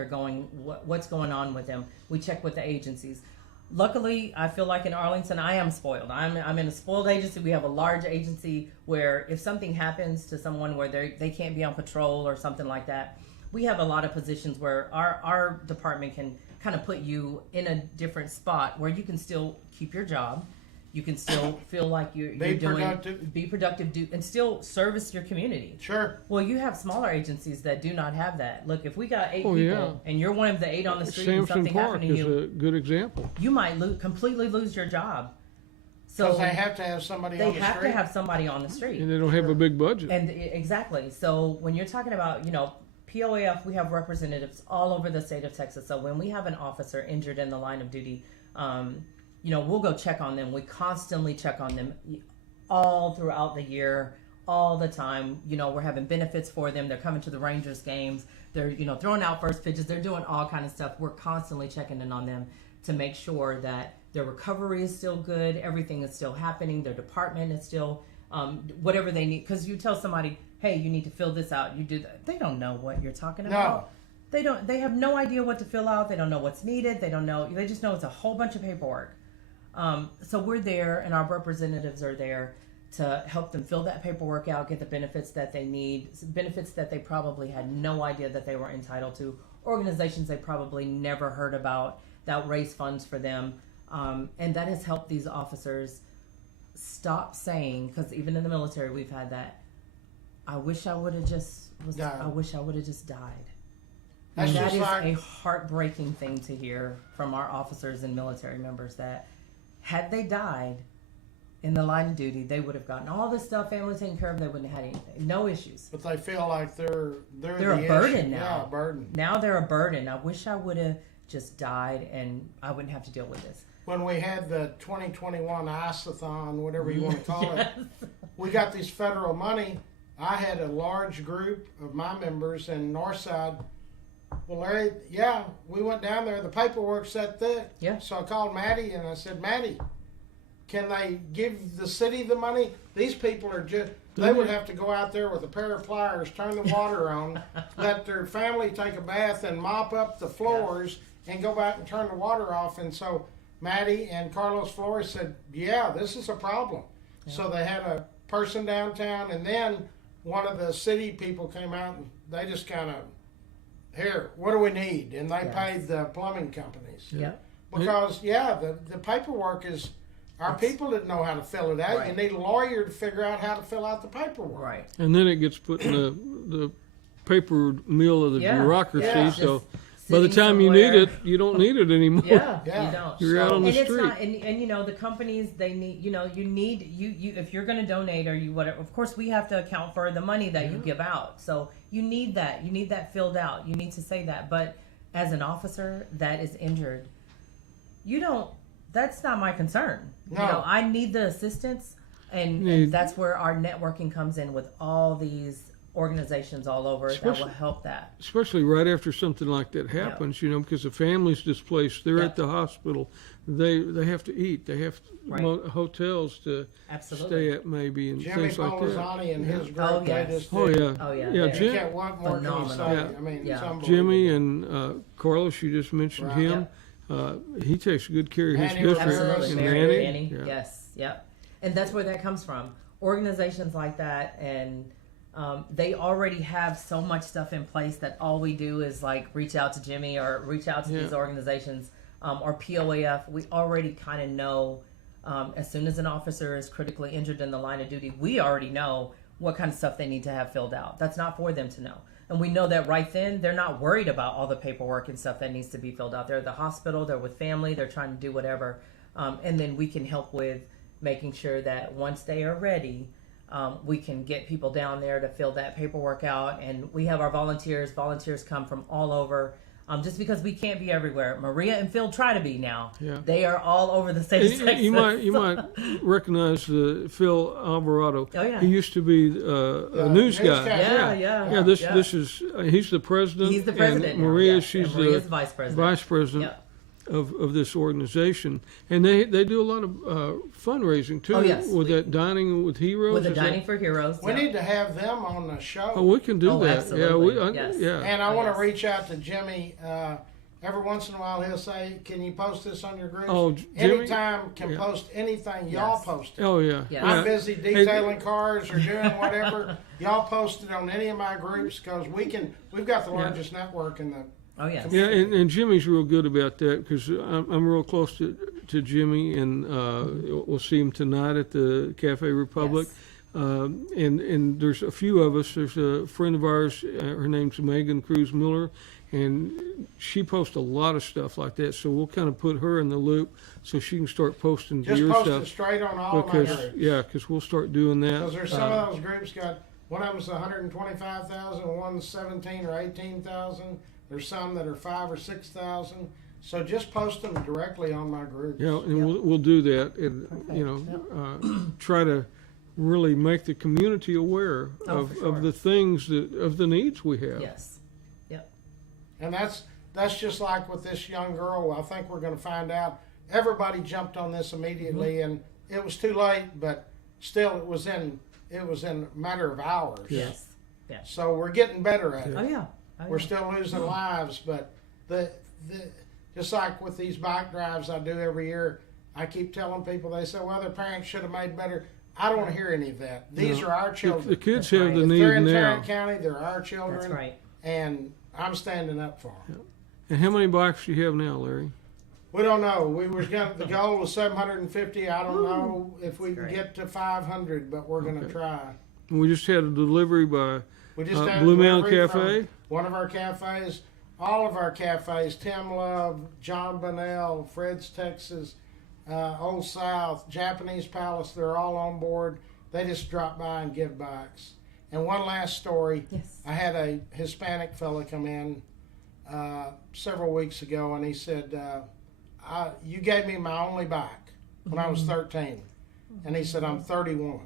going on with them. We check with the agencies. Luckily, I feel like in Arlington, I am spoiled. I'm in a spoiled agency. We have a large agency where if something happens to someone where they can't be on patrol or something like that, we have a lot of positions where our department can kind of put you in a different spot where you can still keep your job. You can still feel like you're be productive, and still service your community. Sure. Well, you have smaller agencies that do not have that. Look, if we got 8 people and you're one of the 8 on the street Samson and something Park happened to you, is a good example. You might completely lose your job. So because they have to have somebody on the street. They have to have somebody on the street. And they don't have a big budget. And exactly. So when you're talking about, POAF, we have representatives all over the state of Texas. So when we have an officer injured in the line of duty, we'll go check on them. We constantly check on them all throughout the year, all the time. We're having benefits for them. They're coming to the Rangers games. They're, throwing out first pitches. They're doing all kind of stuff. We're constantly checking in on them to make sure that their recovery is still good. Everything is still happening. Their department is still, whatever they need. Because you tell somebody, hey, you need to fill this out. You do that. They don't know what you're talking about. No. They have no idea what to fill out. They don't know what's needed. They don't know. They just know it's a whole bunch of paperwork. So we're there, and our representatives are there to help them fill that paperwork out, get the benefits that they need, benefits that they probably had no idea that they were entitled to, organizations they probably never heard about that raise funds for them. And that has helped these officers stop saying, because even in the military we've had that, I wish I would have just died. And that is a heartbreaking thing to hear from our officers and military members, that had they died in the line of duty, they would have gotten all this stuff, family taken care of, they wouldn't have had anything, no issues. But they feel like they're a burden now. Yeah, a burden. Now they're a burden. I wish I would have just died and I wouldn't have to deal with this. When we had the 2021 ICE-a-thon, whatever you want to call it, we got this federal money. I had a large group of my members in Northside. Well, Larry, we went down there. The paperwork's that thick. Yeah. So I called Maddie and I said, Maddie, can they give the city the money? These people are just, they would have to go out there with a pair of pliers, turn the water on, let their family take a bath and mop up the floors and go back and turn the water off. And so Maddie and Carlos Flores said, this is a problem. Yeah. So they had a person downtown, and then one of the city people came out and they just kind of, here, what do we need? And they paid the plumbing companies. Yeah. Because, the paperwork is, our people didn't know how to fill it out. Right. You need a lawyer to figure out how to fill out the paperwork. Right. And then it gets put in the paper mill of the bureaucracy. Yeah. So by the time you need it, you don't need it anymore. You don't. You're out on the street. It's not, and the companies, they need, you if you're going to donate or you whatever, of course we have to account for the money that you give out. So you need that filled out. You need to say that. But as an officer that is injured, that's not my concern. No. I need the assistance. And that's where our networking comes in with all these organizations all over that will help that. Especially right after something like that happens, you know, because the family's displaced, they're at the hospital, they have to eat, they have hotels to stay at maybe, and Jimmy things like that. Polizani and his group, Oh, they yes. just Oh did- yeah, Yeah. You can't, what more can you Phenomenal. say? Yeah. I mean, it's Yeah. unbelievable. Jimmy and Carlos, you just mentioned Right. him. He takes good care of his Manny district. Rivera. Absolutely, And Mary, Manny, Manny, yeah. yes, yep. And that's where that comes from. Organizations like that, and they already have so much stuff in place that all we do is like reach out to Jimmy or reach out to these organizations or POAF. We already kind of know as soon as an officer is critically injured in the line of duty, we already know what kind of stuff they need to have filled out. That's not for them to know. And we know that right then, they're not worried about all the paperwork and stuff that needs to be filled out. They're at the hospital, they're with family, they're trying to do whatever. And then we can help with making sure that once they are ready, we can get people down there to fill that paperwork out. And we have our volunteers. Volunteers come from all over. Just because we can't be everywhere. Maria and Phil try to be now. Yeah. They are all over the state of Texas. You might recognize Phil Alvarado. Oh, yeah. He used to be a news guy. Yeah. This is he's the president. He's the president And now, Maria, yeah. she's And Maria's the vice president. vice president. Yep. Of this organization, and they do a lot of fundraising too. Oh, yes. With that Dining with Heroes. With the is that- Dining for Heroes. We yeah. need to have them on the show. Oh, we can do Oh, that. absolutely. Yeah, Yes. yeah. And I want yes. to reach out to Jimmy. Every once in a while, he'll say, "Can you post this on your groups?" Oh, Jimmy? Anytime can Yeah. post anything. Y'all Yes. post it. Oh yeah. Yeah. I'm Yeah. busy detailing cars or doing whatever. Y'all post it on any of my groups because we've got the largest network in the. Oh, yes. Yeah, and Jimmy's real good about that because I'm real close to Jimmy, and we'll see him tonight at the Cafe Republic. Yes. And there's a few of us. There's a friend of ours. Her name's Megan Cruz Miller, and she posts a lot of stuff like that. So we'll kind of put her in the loop so she can start posting Just your post it stuff. straight on all of my Because groups. because we'll start doing that. Because there's some of those groups got one of them's 125,000, one's 17 or 18,000. There's some that are 5 or 6,000. So just post them directly on my groups. Yeah, and we'll do that, and try to really make the community aware Oh, of, for sure. of the things of the needs we have. Yes. Yep. And that's just like with this young girl. I think we're going to find out. Everybody jumped on this immediately, and it was too late. But still, it was in a matter of hours. Yes. So we're getting better at it. Oh, yeah. Oh, We're yeah. still losing lives, but the just like with these bike drives I do every year, I keep telling people. They say, "Well, their parents should have made better." I don't want to hear any of that. These No. are our The children. kids That's have right. the If need they're in now. Tarrant County, they're our children. That's right. And I'm standing up for them. And how many bikes do you have now, Larry? We don't know. The goal was 750. I don't know if we can great. get to 500, but we're going to try. We just had a delivery by We just had Blue a Mountain delivery Cafe. from one of our cafes, all of our cafes, Tim Love, John Bunnell, Fred's Texas, Old South, Japanese Palace, they're all on board. They just drop by and give bikes. And one last story. Yes. I had a Hispanic fella come in several weeks ago, and he said, you gave me my only bike when I was 13. And he said, I'm 31.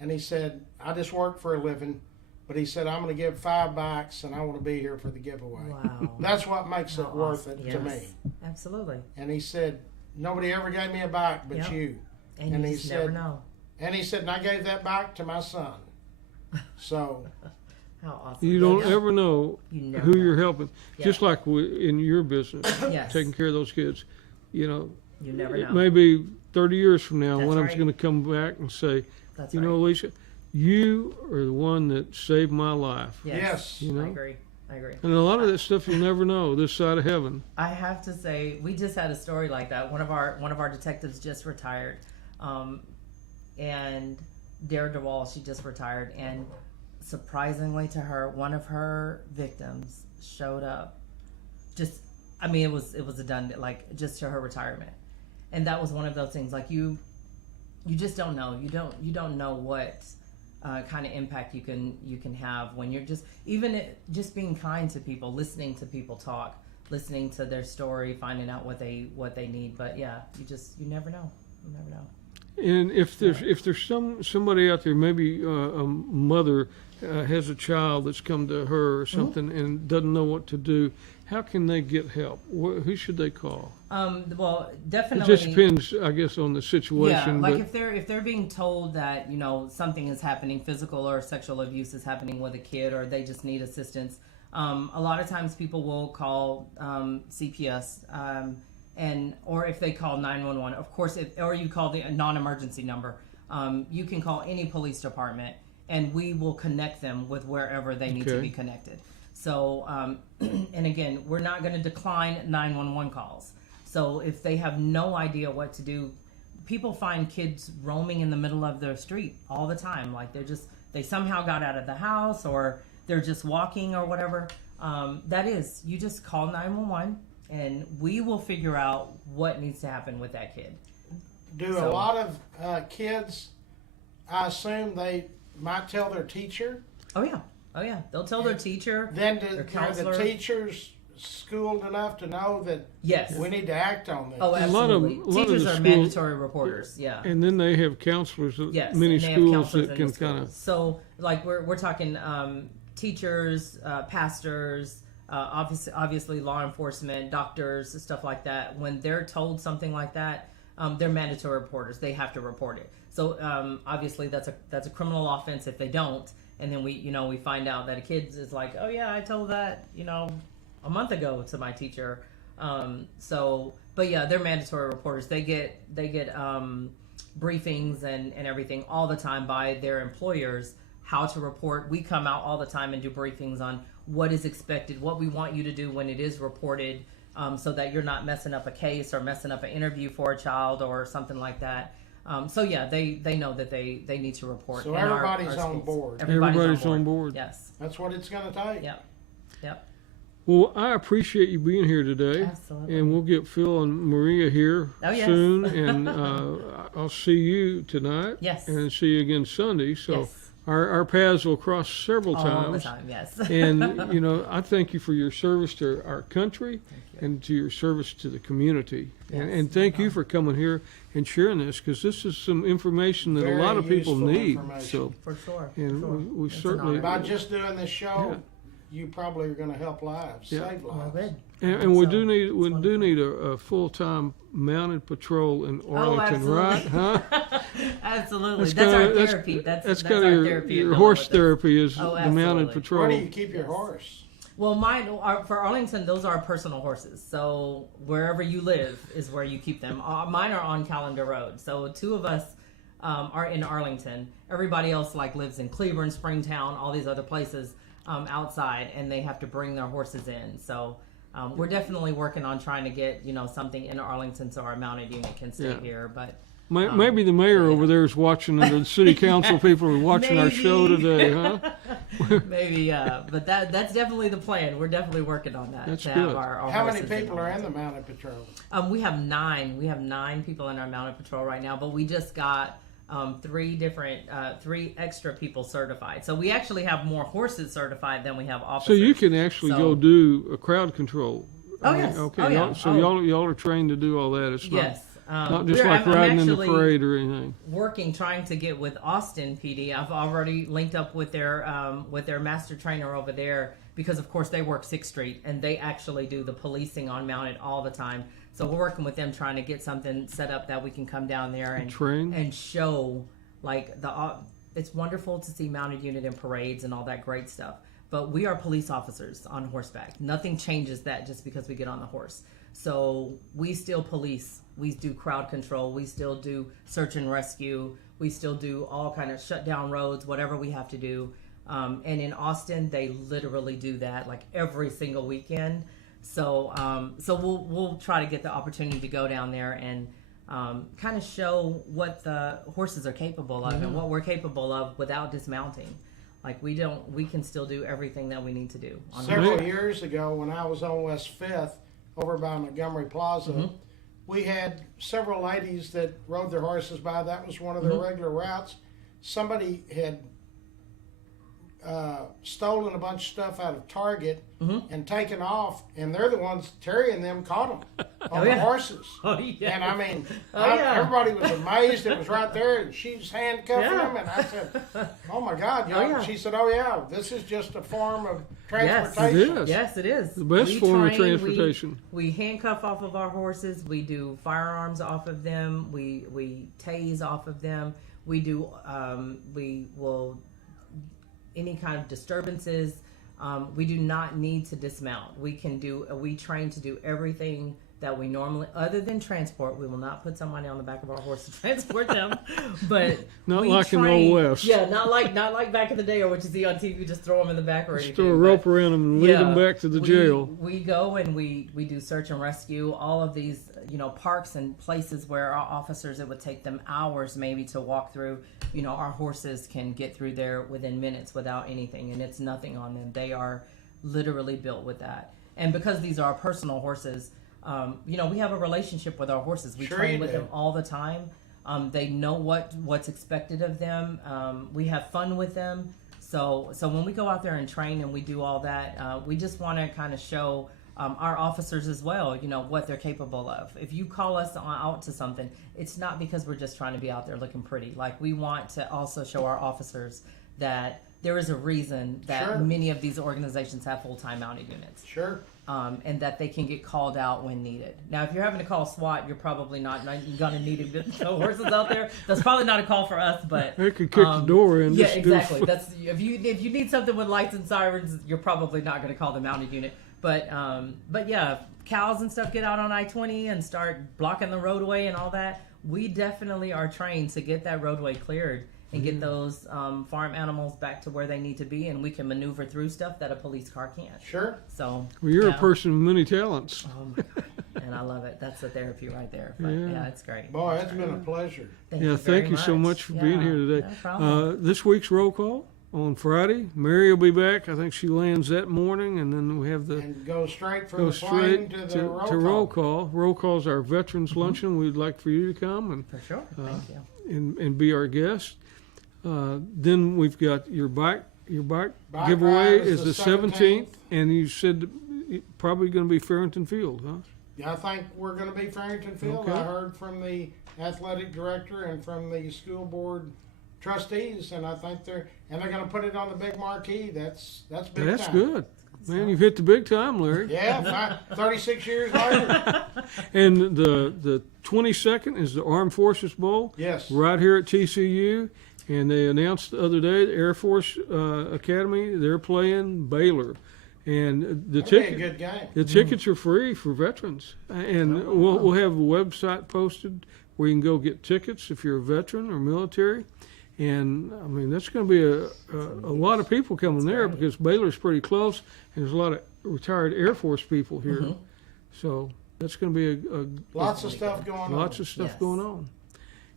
And he said, I just work for a living. But he said, I'm going to give 5 bikes, and I want to be here for the giveaway. Wow. That's what makes it How worth awesome. it to Yes. me. Absolutely. And he said, nobody ever gave me a bike but Yep. you. And, And you he just never said- know. And he said, and I gave that bike to my son. So, How awesome. You don't Yes. ever know You never who know. you're helping. Yeah. Just like in your business, Yes. taking care of those kids. You know, You never it know. may be 30 years from now, That's one of them's right. going to come back and say, That's you right. know, Elisha, you are the one that saved my life. yes. You know? I agree. I agree. And a lot of that stuff you'll never know this side of heaven. I have to say, we just had a story like that. One of our detectives just retired, and Dara DeWall, she just retired, and surprisingly to her, one of her victims showed up. It was a done, like, just to her retirement, and that was one of those things. Like, you just don't know. You don't know what kind of impact you can have when you're just being kind to people, listening to people talk, listening to their story, finding out what they need. But yeah, you never know. You never know. And if there's somebody out there, maybe a mother has a child that's come to her or something and doesn't know what to do, how can they get help? Who should they call? Well, It definitely. just depends, I guess, on the Yeah, situation. like but if they're being told that something is happening, physical or sexual abuse is happening with a kid, or they just need assistance. A lot of times people will call CPS, or if they call 911, of course, or you call the non-emergency number. You can call any police department, and we will connect them with wherever they need to be connected. So, and again, we're not going to decline 911 calls. So if they have no idea what to do, people find kids roaming in the middle of their street all the time. Like they somehow got out of the house, or they're just walking or whatever. You just call 911 and we will figure out what needs to happen with that kid. Do a lot of kids, I assume they might tell their teacher? Oh yeah. They'll tell their teacher. Then their are counselor. the teachers schooled enough to know that Yes. we need to act on this? Oh, A lot of- absolutely. a lot of Teachers the are schools- mandatory reporters. Yeah. and then they have counselors at Yes, many and they have schools counselors that in can the kind of. schools. So, like we're talking teachers, pastors, obviously law enforcement, doctors, stuff like that. When they're told something like that, they're mandatory reporters. They have to report it. So obviously that's a criminal offense if they don't. And then we find out that a kid is like, oh yeah, I told that a month ago to my teacher. But yeah, they're mandatory reporters. They get briefings and everything all the time by their employers how to report. We come out all the time and do briefings on what is expected, what we want you to do when it is reported, so that you're not messing up a case or messing up an interview for a child or something like that. So yeah, they know that they need to report. So in our everybody's on schools. board. Everybody's on board. Yes. That's what it's going to take. Yep. Yep. Well, I appreciate you being here today. Absolutely. And we'll get Phil and Maria here Oh, yes. soon. And I'll see you tonight. Yes. And see you again Sunday. So Yes. our paths will cross several All times. the time. Yes. And, I thank you for your service to our country and to your service to the community. Yes, And thank you for coming here and sharing this, because this is some information that Very a lot of people useful need. information. So, For sure. and for sure. we It's an certainly. honor. By just doing this show, you probably are going to help lives, Yeah. save Well, lives. good. And we So, do need it's a full-time mounted patrol in Oh, Arlington, absolutely. right? Huh? Absolutely. That's That's our kinda- that's- therapy. That's kind our of therapy. your of horse dealing with it. therapy is Oh, the mounted absolutely. patrol. Where do you keep your Yes. horse? Well, for Arlington, those are personal horses. So wherever you live is where you keep them. Mine are on Calendar Road. So two of us are in Arlington. Everybody else lives in Cleveland, Springtown, all these other places outside, and they have to bring their horses in. So we're definitely working on trying to get something in Arlington so our mounted unit can stay Yeah. here. But Maybe the mayor over there is watching, and the city council people are watching our show Maybe. today, huh? maybe, but that's definitely the plan. We're definitely working on that. That's to good. Have our How many horses people are in Arlington. the mounted patrol? We have 9. We have 9 people in our mounted patrol right now, but we just got 3 extra people certified. So we actually have more horses certified than we have So officers. you can actually go do a crowd control. Oh, yes. Okay. Oh, yeah. So y'all are trained to do all that. It's Yes. not just like I'm riding in the actually parade or anything. trying to get with Austin PD. I've already linked up with their master trainer over there because, of course, they work 6th Street and they actually do the policing on mounted all the time. So we're working with them trying to get something set up that we can come down there and Train? and show it's wonderful to see mounted unit in parades and all that great stuff. But we are police officers on horseback. Nothing changes that just because we get on the horse. So we still police. We do crowd control. We still do search and rescue. We still do all kind of shut down roads, whatever we have to do. And in Austin, they literally do that every single weekend. So we'll try to get the opportunity to go down there and kind of show what the horses are capable of and what we're capable of without dismounting. We can still do everything that we need to do. On the Several years ago, when I was on West 5th, over by Montgomery Plaza, Mm-hmm. we had several ladies that rode their horses by. That was one of their Mm-hmm. regular routes. Somebody had stolen a bunch of stuff out of Target Mm-hmm. and taken off, and they're the ones, Terry and them caught them on the horses. Oh, yeah. And I mean, yeah. everybody was amazed. It was right there, and she's handcuffing Yeah. them. And I said, "Oh my God!" Oh, yeah. She said, "Oh yeah, this is just a form of Yes. transportation." It is. Yes, it is. The best We form of train, transportation. We handcuff off of our horses. We do firearms off of them. We tase off of them. We do. We will any kind of disturbances. We do not need to dismount. We can do. We train to do everything that we normally, other than transport. We will not put somebody on the back of our horse to transport them. But Not we like in the train- Old West. Yeah, not like back in the day, or what you see on TV. Just throw them in the back or anything. Throw a but- rope around them and lead them yeah, back to the jail. We go and we do search and rescue. All of these, parks and places where our officers, it would take them hours maybe to walk through. Our horses can get through there within minutes without anything, and it's nothing on them. They are literally built with that. And because these are our personal horses, we have a relationship with our horses. We Sure train you with do. them all the time. They know what's expected of them. We have fun with them. So when we go out there and train and we do all that, we just want to kind of show our officers as well, what they're capable of. If you call us out to something, it's not because we're just trying to be out there looking pretty. Like, we want to also show our officers that there is a reason that Sure. many of these organizations have full-time mounted units. Sure. And that they can get called out when needed. Now, if you're having to call SWAT, you're probably not going to need to get the horses out there. That's probably not a call for us, but They could kick the door in. yeah, just do- exactly. That's if you need something with lights and sirens, you're probably not going to call the mounted unit. But yeah, cows and stuff get out on I-20 and start blocking the roadway and all that. We definitely are trained to get that roadway cleared and get those farm animals back to where they need to be, and we can maneuver through stuff that a police car can't. Sure. So Well, you're yeah. a person of many talents. Oh my God. And I love it. That's the therapy right there. But Yeah. yeah, it's great. Boy, it's been a pleasure. Yeah, thank you so much for being here today. No problem. This week's roll call on Friday. Mary will be back. I think she lands that morning, and then we have the And go straight from go the plane straight to the to roll call. roll call. Roll call's our veterans luncheon. We'd like for you to come For sure. Thank you. and be our guest. Then we've got your bike Bike giveaway ride is is the the 17th, and you said probably going to be Farrington Field, huh? Yeah, I think we're going to be Farrington Field. Okay. I heard from the athletic director and from the school board trustees, and I think they're going to put it on the big marquee. That's big That's time. good. Man, you've hit the big time, Larry. Yeah, 36 years later. And the 22nd is the Armed Forces Bowl. Yes. Right here at TCU. And they announced the other day, the Air Force Academy, they're playing Baylor. And the That'd be a ticket, good game. the tickets are free for veterans. And we'll have a website posted where you can go get tickets if you're a veteran or military. And I mean, that's going to be a lot of people coming there because Baylor's pretty close, and there's a lot of retired Air Force people here. So that's going to be Lots of stuff going on. lots of stuff Yes. going on.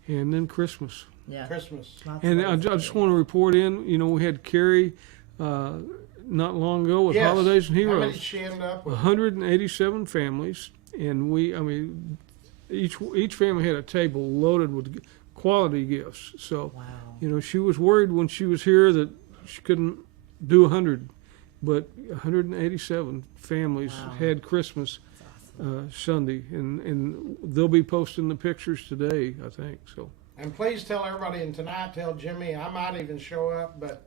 And then Christmas. Yeah. Christmas. Lots And of I ways to just do it. want to report in, we had Carrie not long ago with Yes. Holidays and How many Heroes. did she end up with? 187 families, and each family had a table loaded with quality gifts. So, Wow. she was worried when she was here that she couldn't do 100, but 187 families Wow. had Christmas That's awesome. Sunday, and they'll be posting the pictures today, I think. So, And please tell everybody, and tonight tell Jimmy, I might even show up, but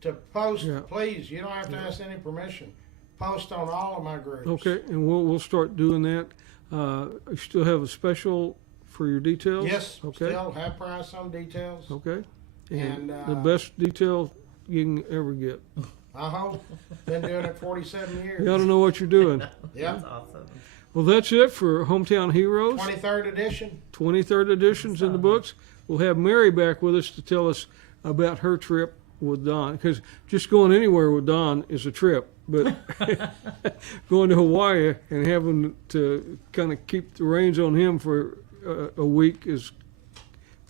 to post, Yeah. please, you don't have to ask any permission. Post on all of my groups. okay, and we'll start doing that. You still have a special for your details? Yes, Okay. still half price on details. Okay. And And, the best detail you can ever get. I hope. Been doing it 47 years. You ought to know what you're doing. Yeah. That's awesome. Well, that's it for Hometown Heroes. 23rd edition. 23rd edition's in the books. We'll have Mary back with us to tell us about her trip with Don, because just going anywhere with Don is a trip, but going to Hawaii and having to kind of keep the reins on him for a week is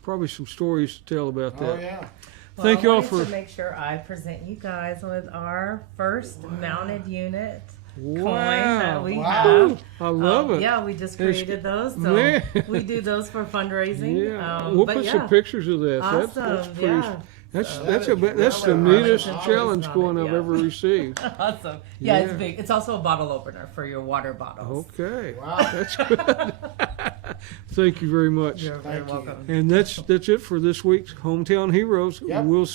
probably some stories to tell about Oh, that. yeah. Thank you I all wanted for to make sure I present you guys with our first mounted unit coin wow. that we Wow. have. I love it. Yeah, we just It's- created those, so man. we do those for fundraising. Yeah, we'll but put yeah, some pictures of that. awesome. That's pretty. Yeah. That's So- that's That is that's the really neatest nice. challenge Always coin on it, I've yeah. ever received. Awesome. Yeah, it's Yeah. big. It's also a bottle opener for your water bottles. Okay, Wow. that's good. Thank you very much. You're very Thank you. welcome. And that's it for this week's Hometown Heroes. Yep. We'll see.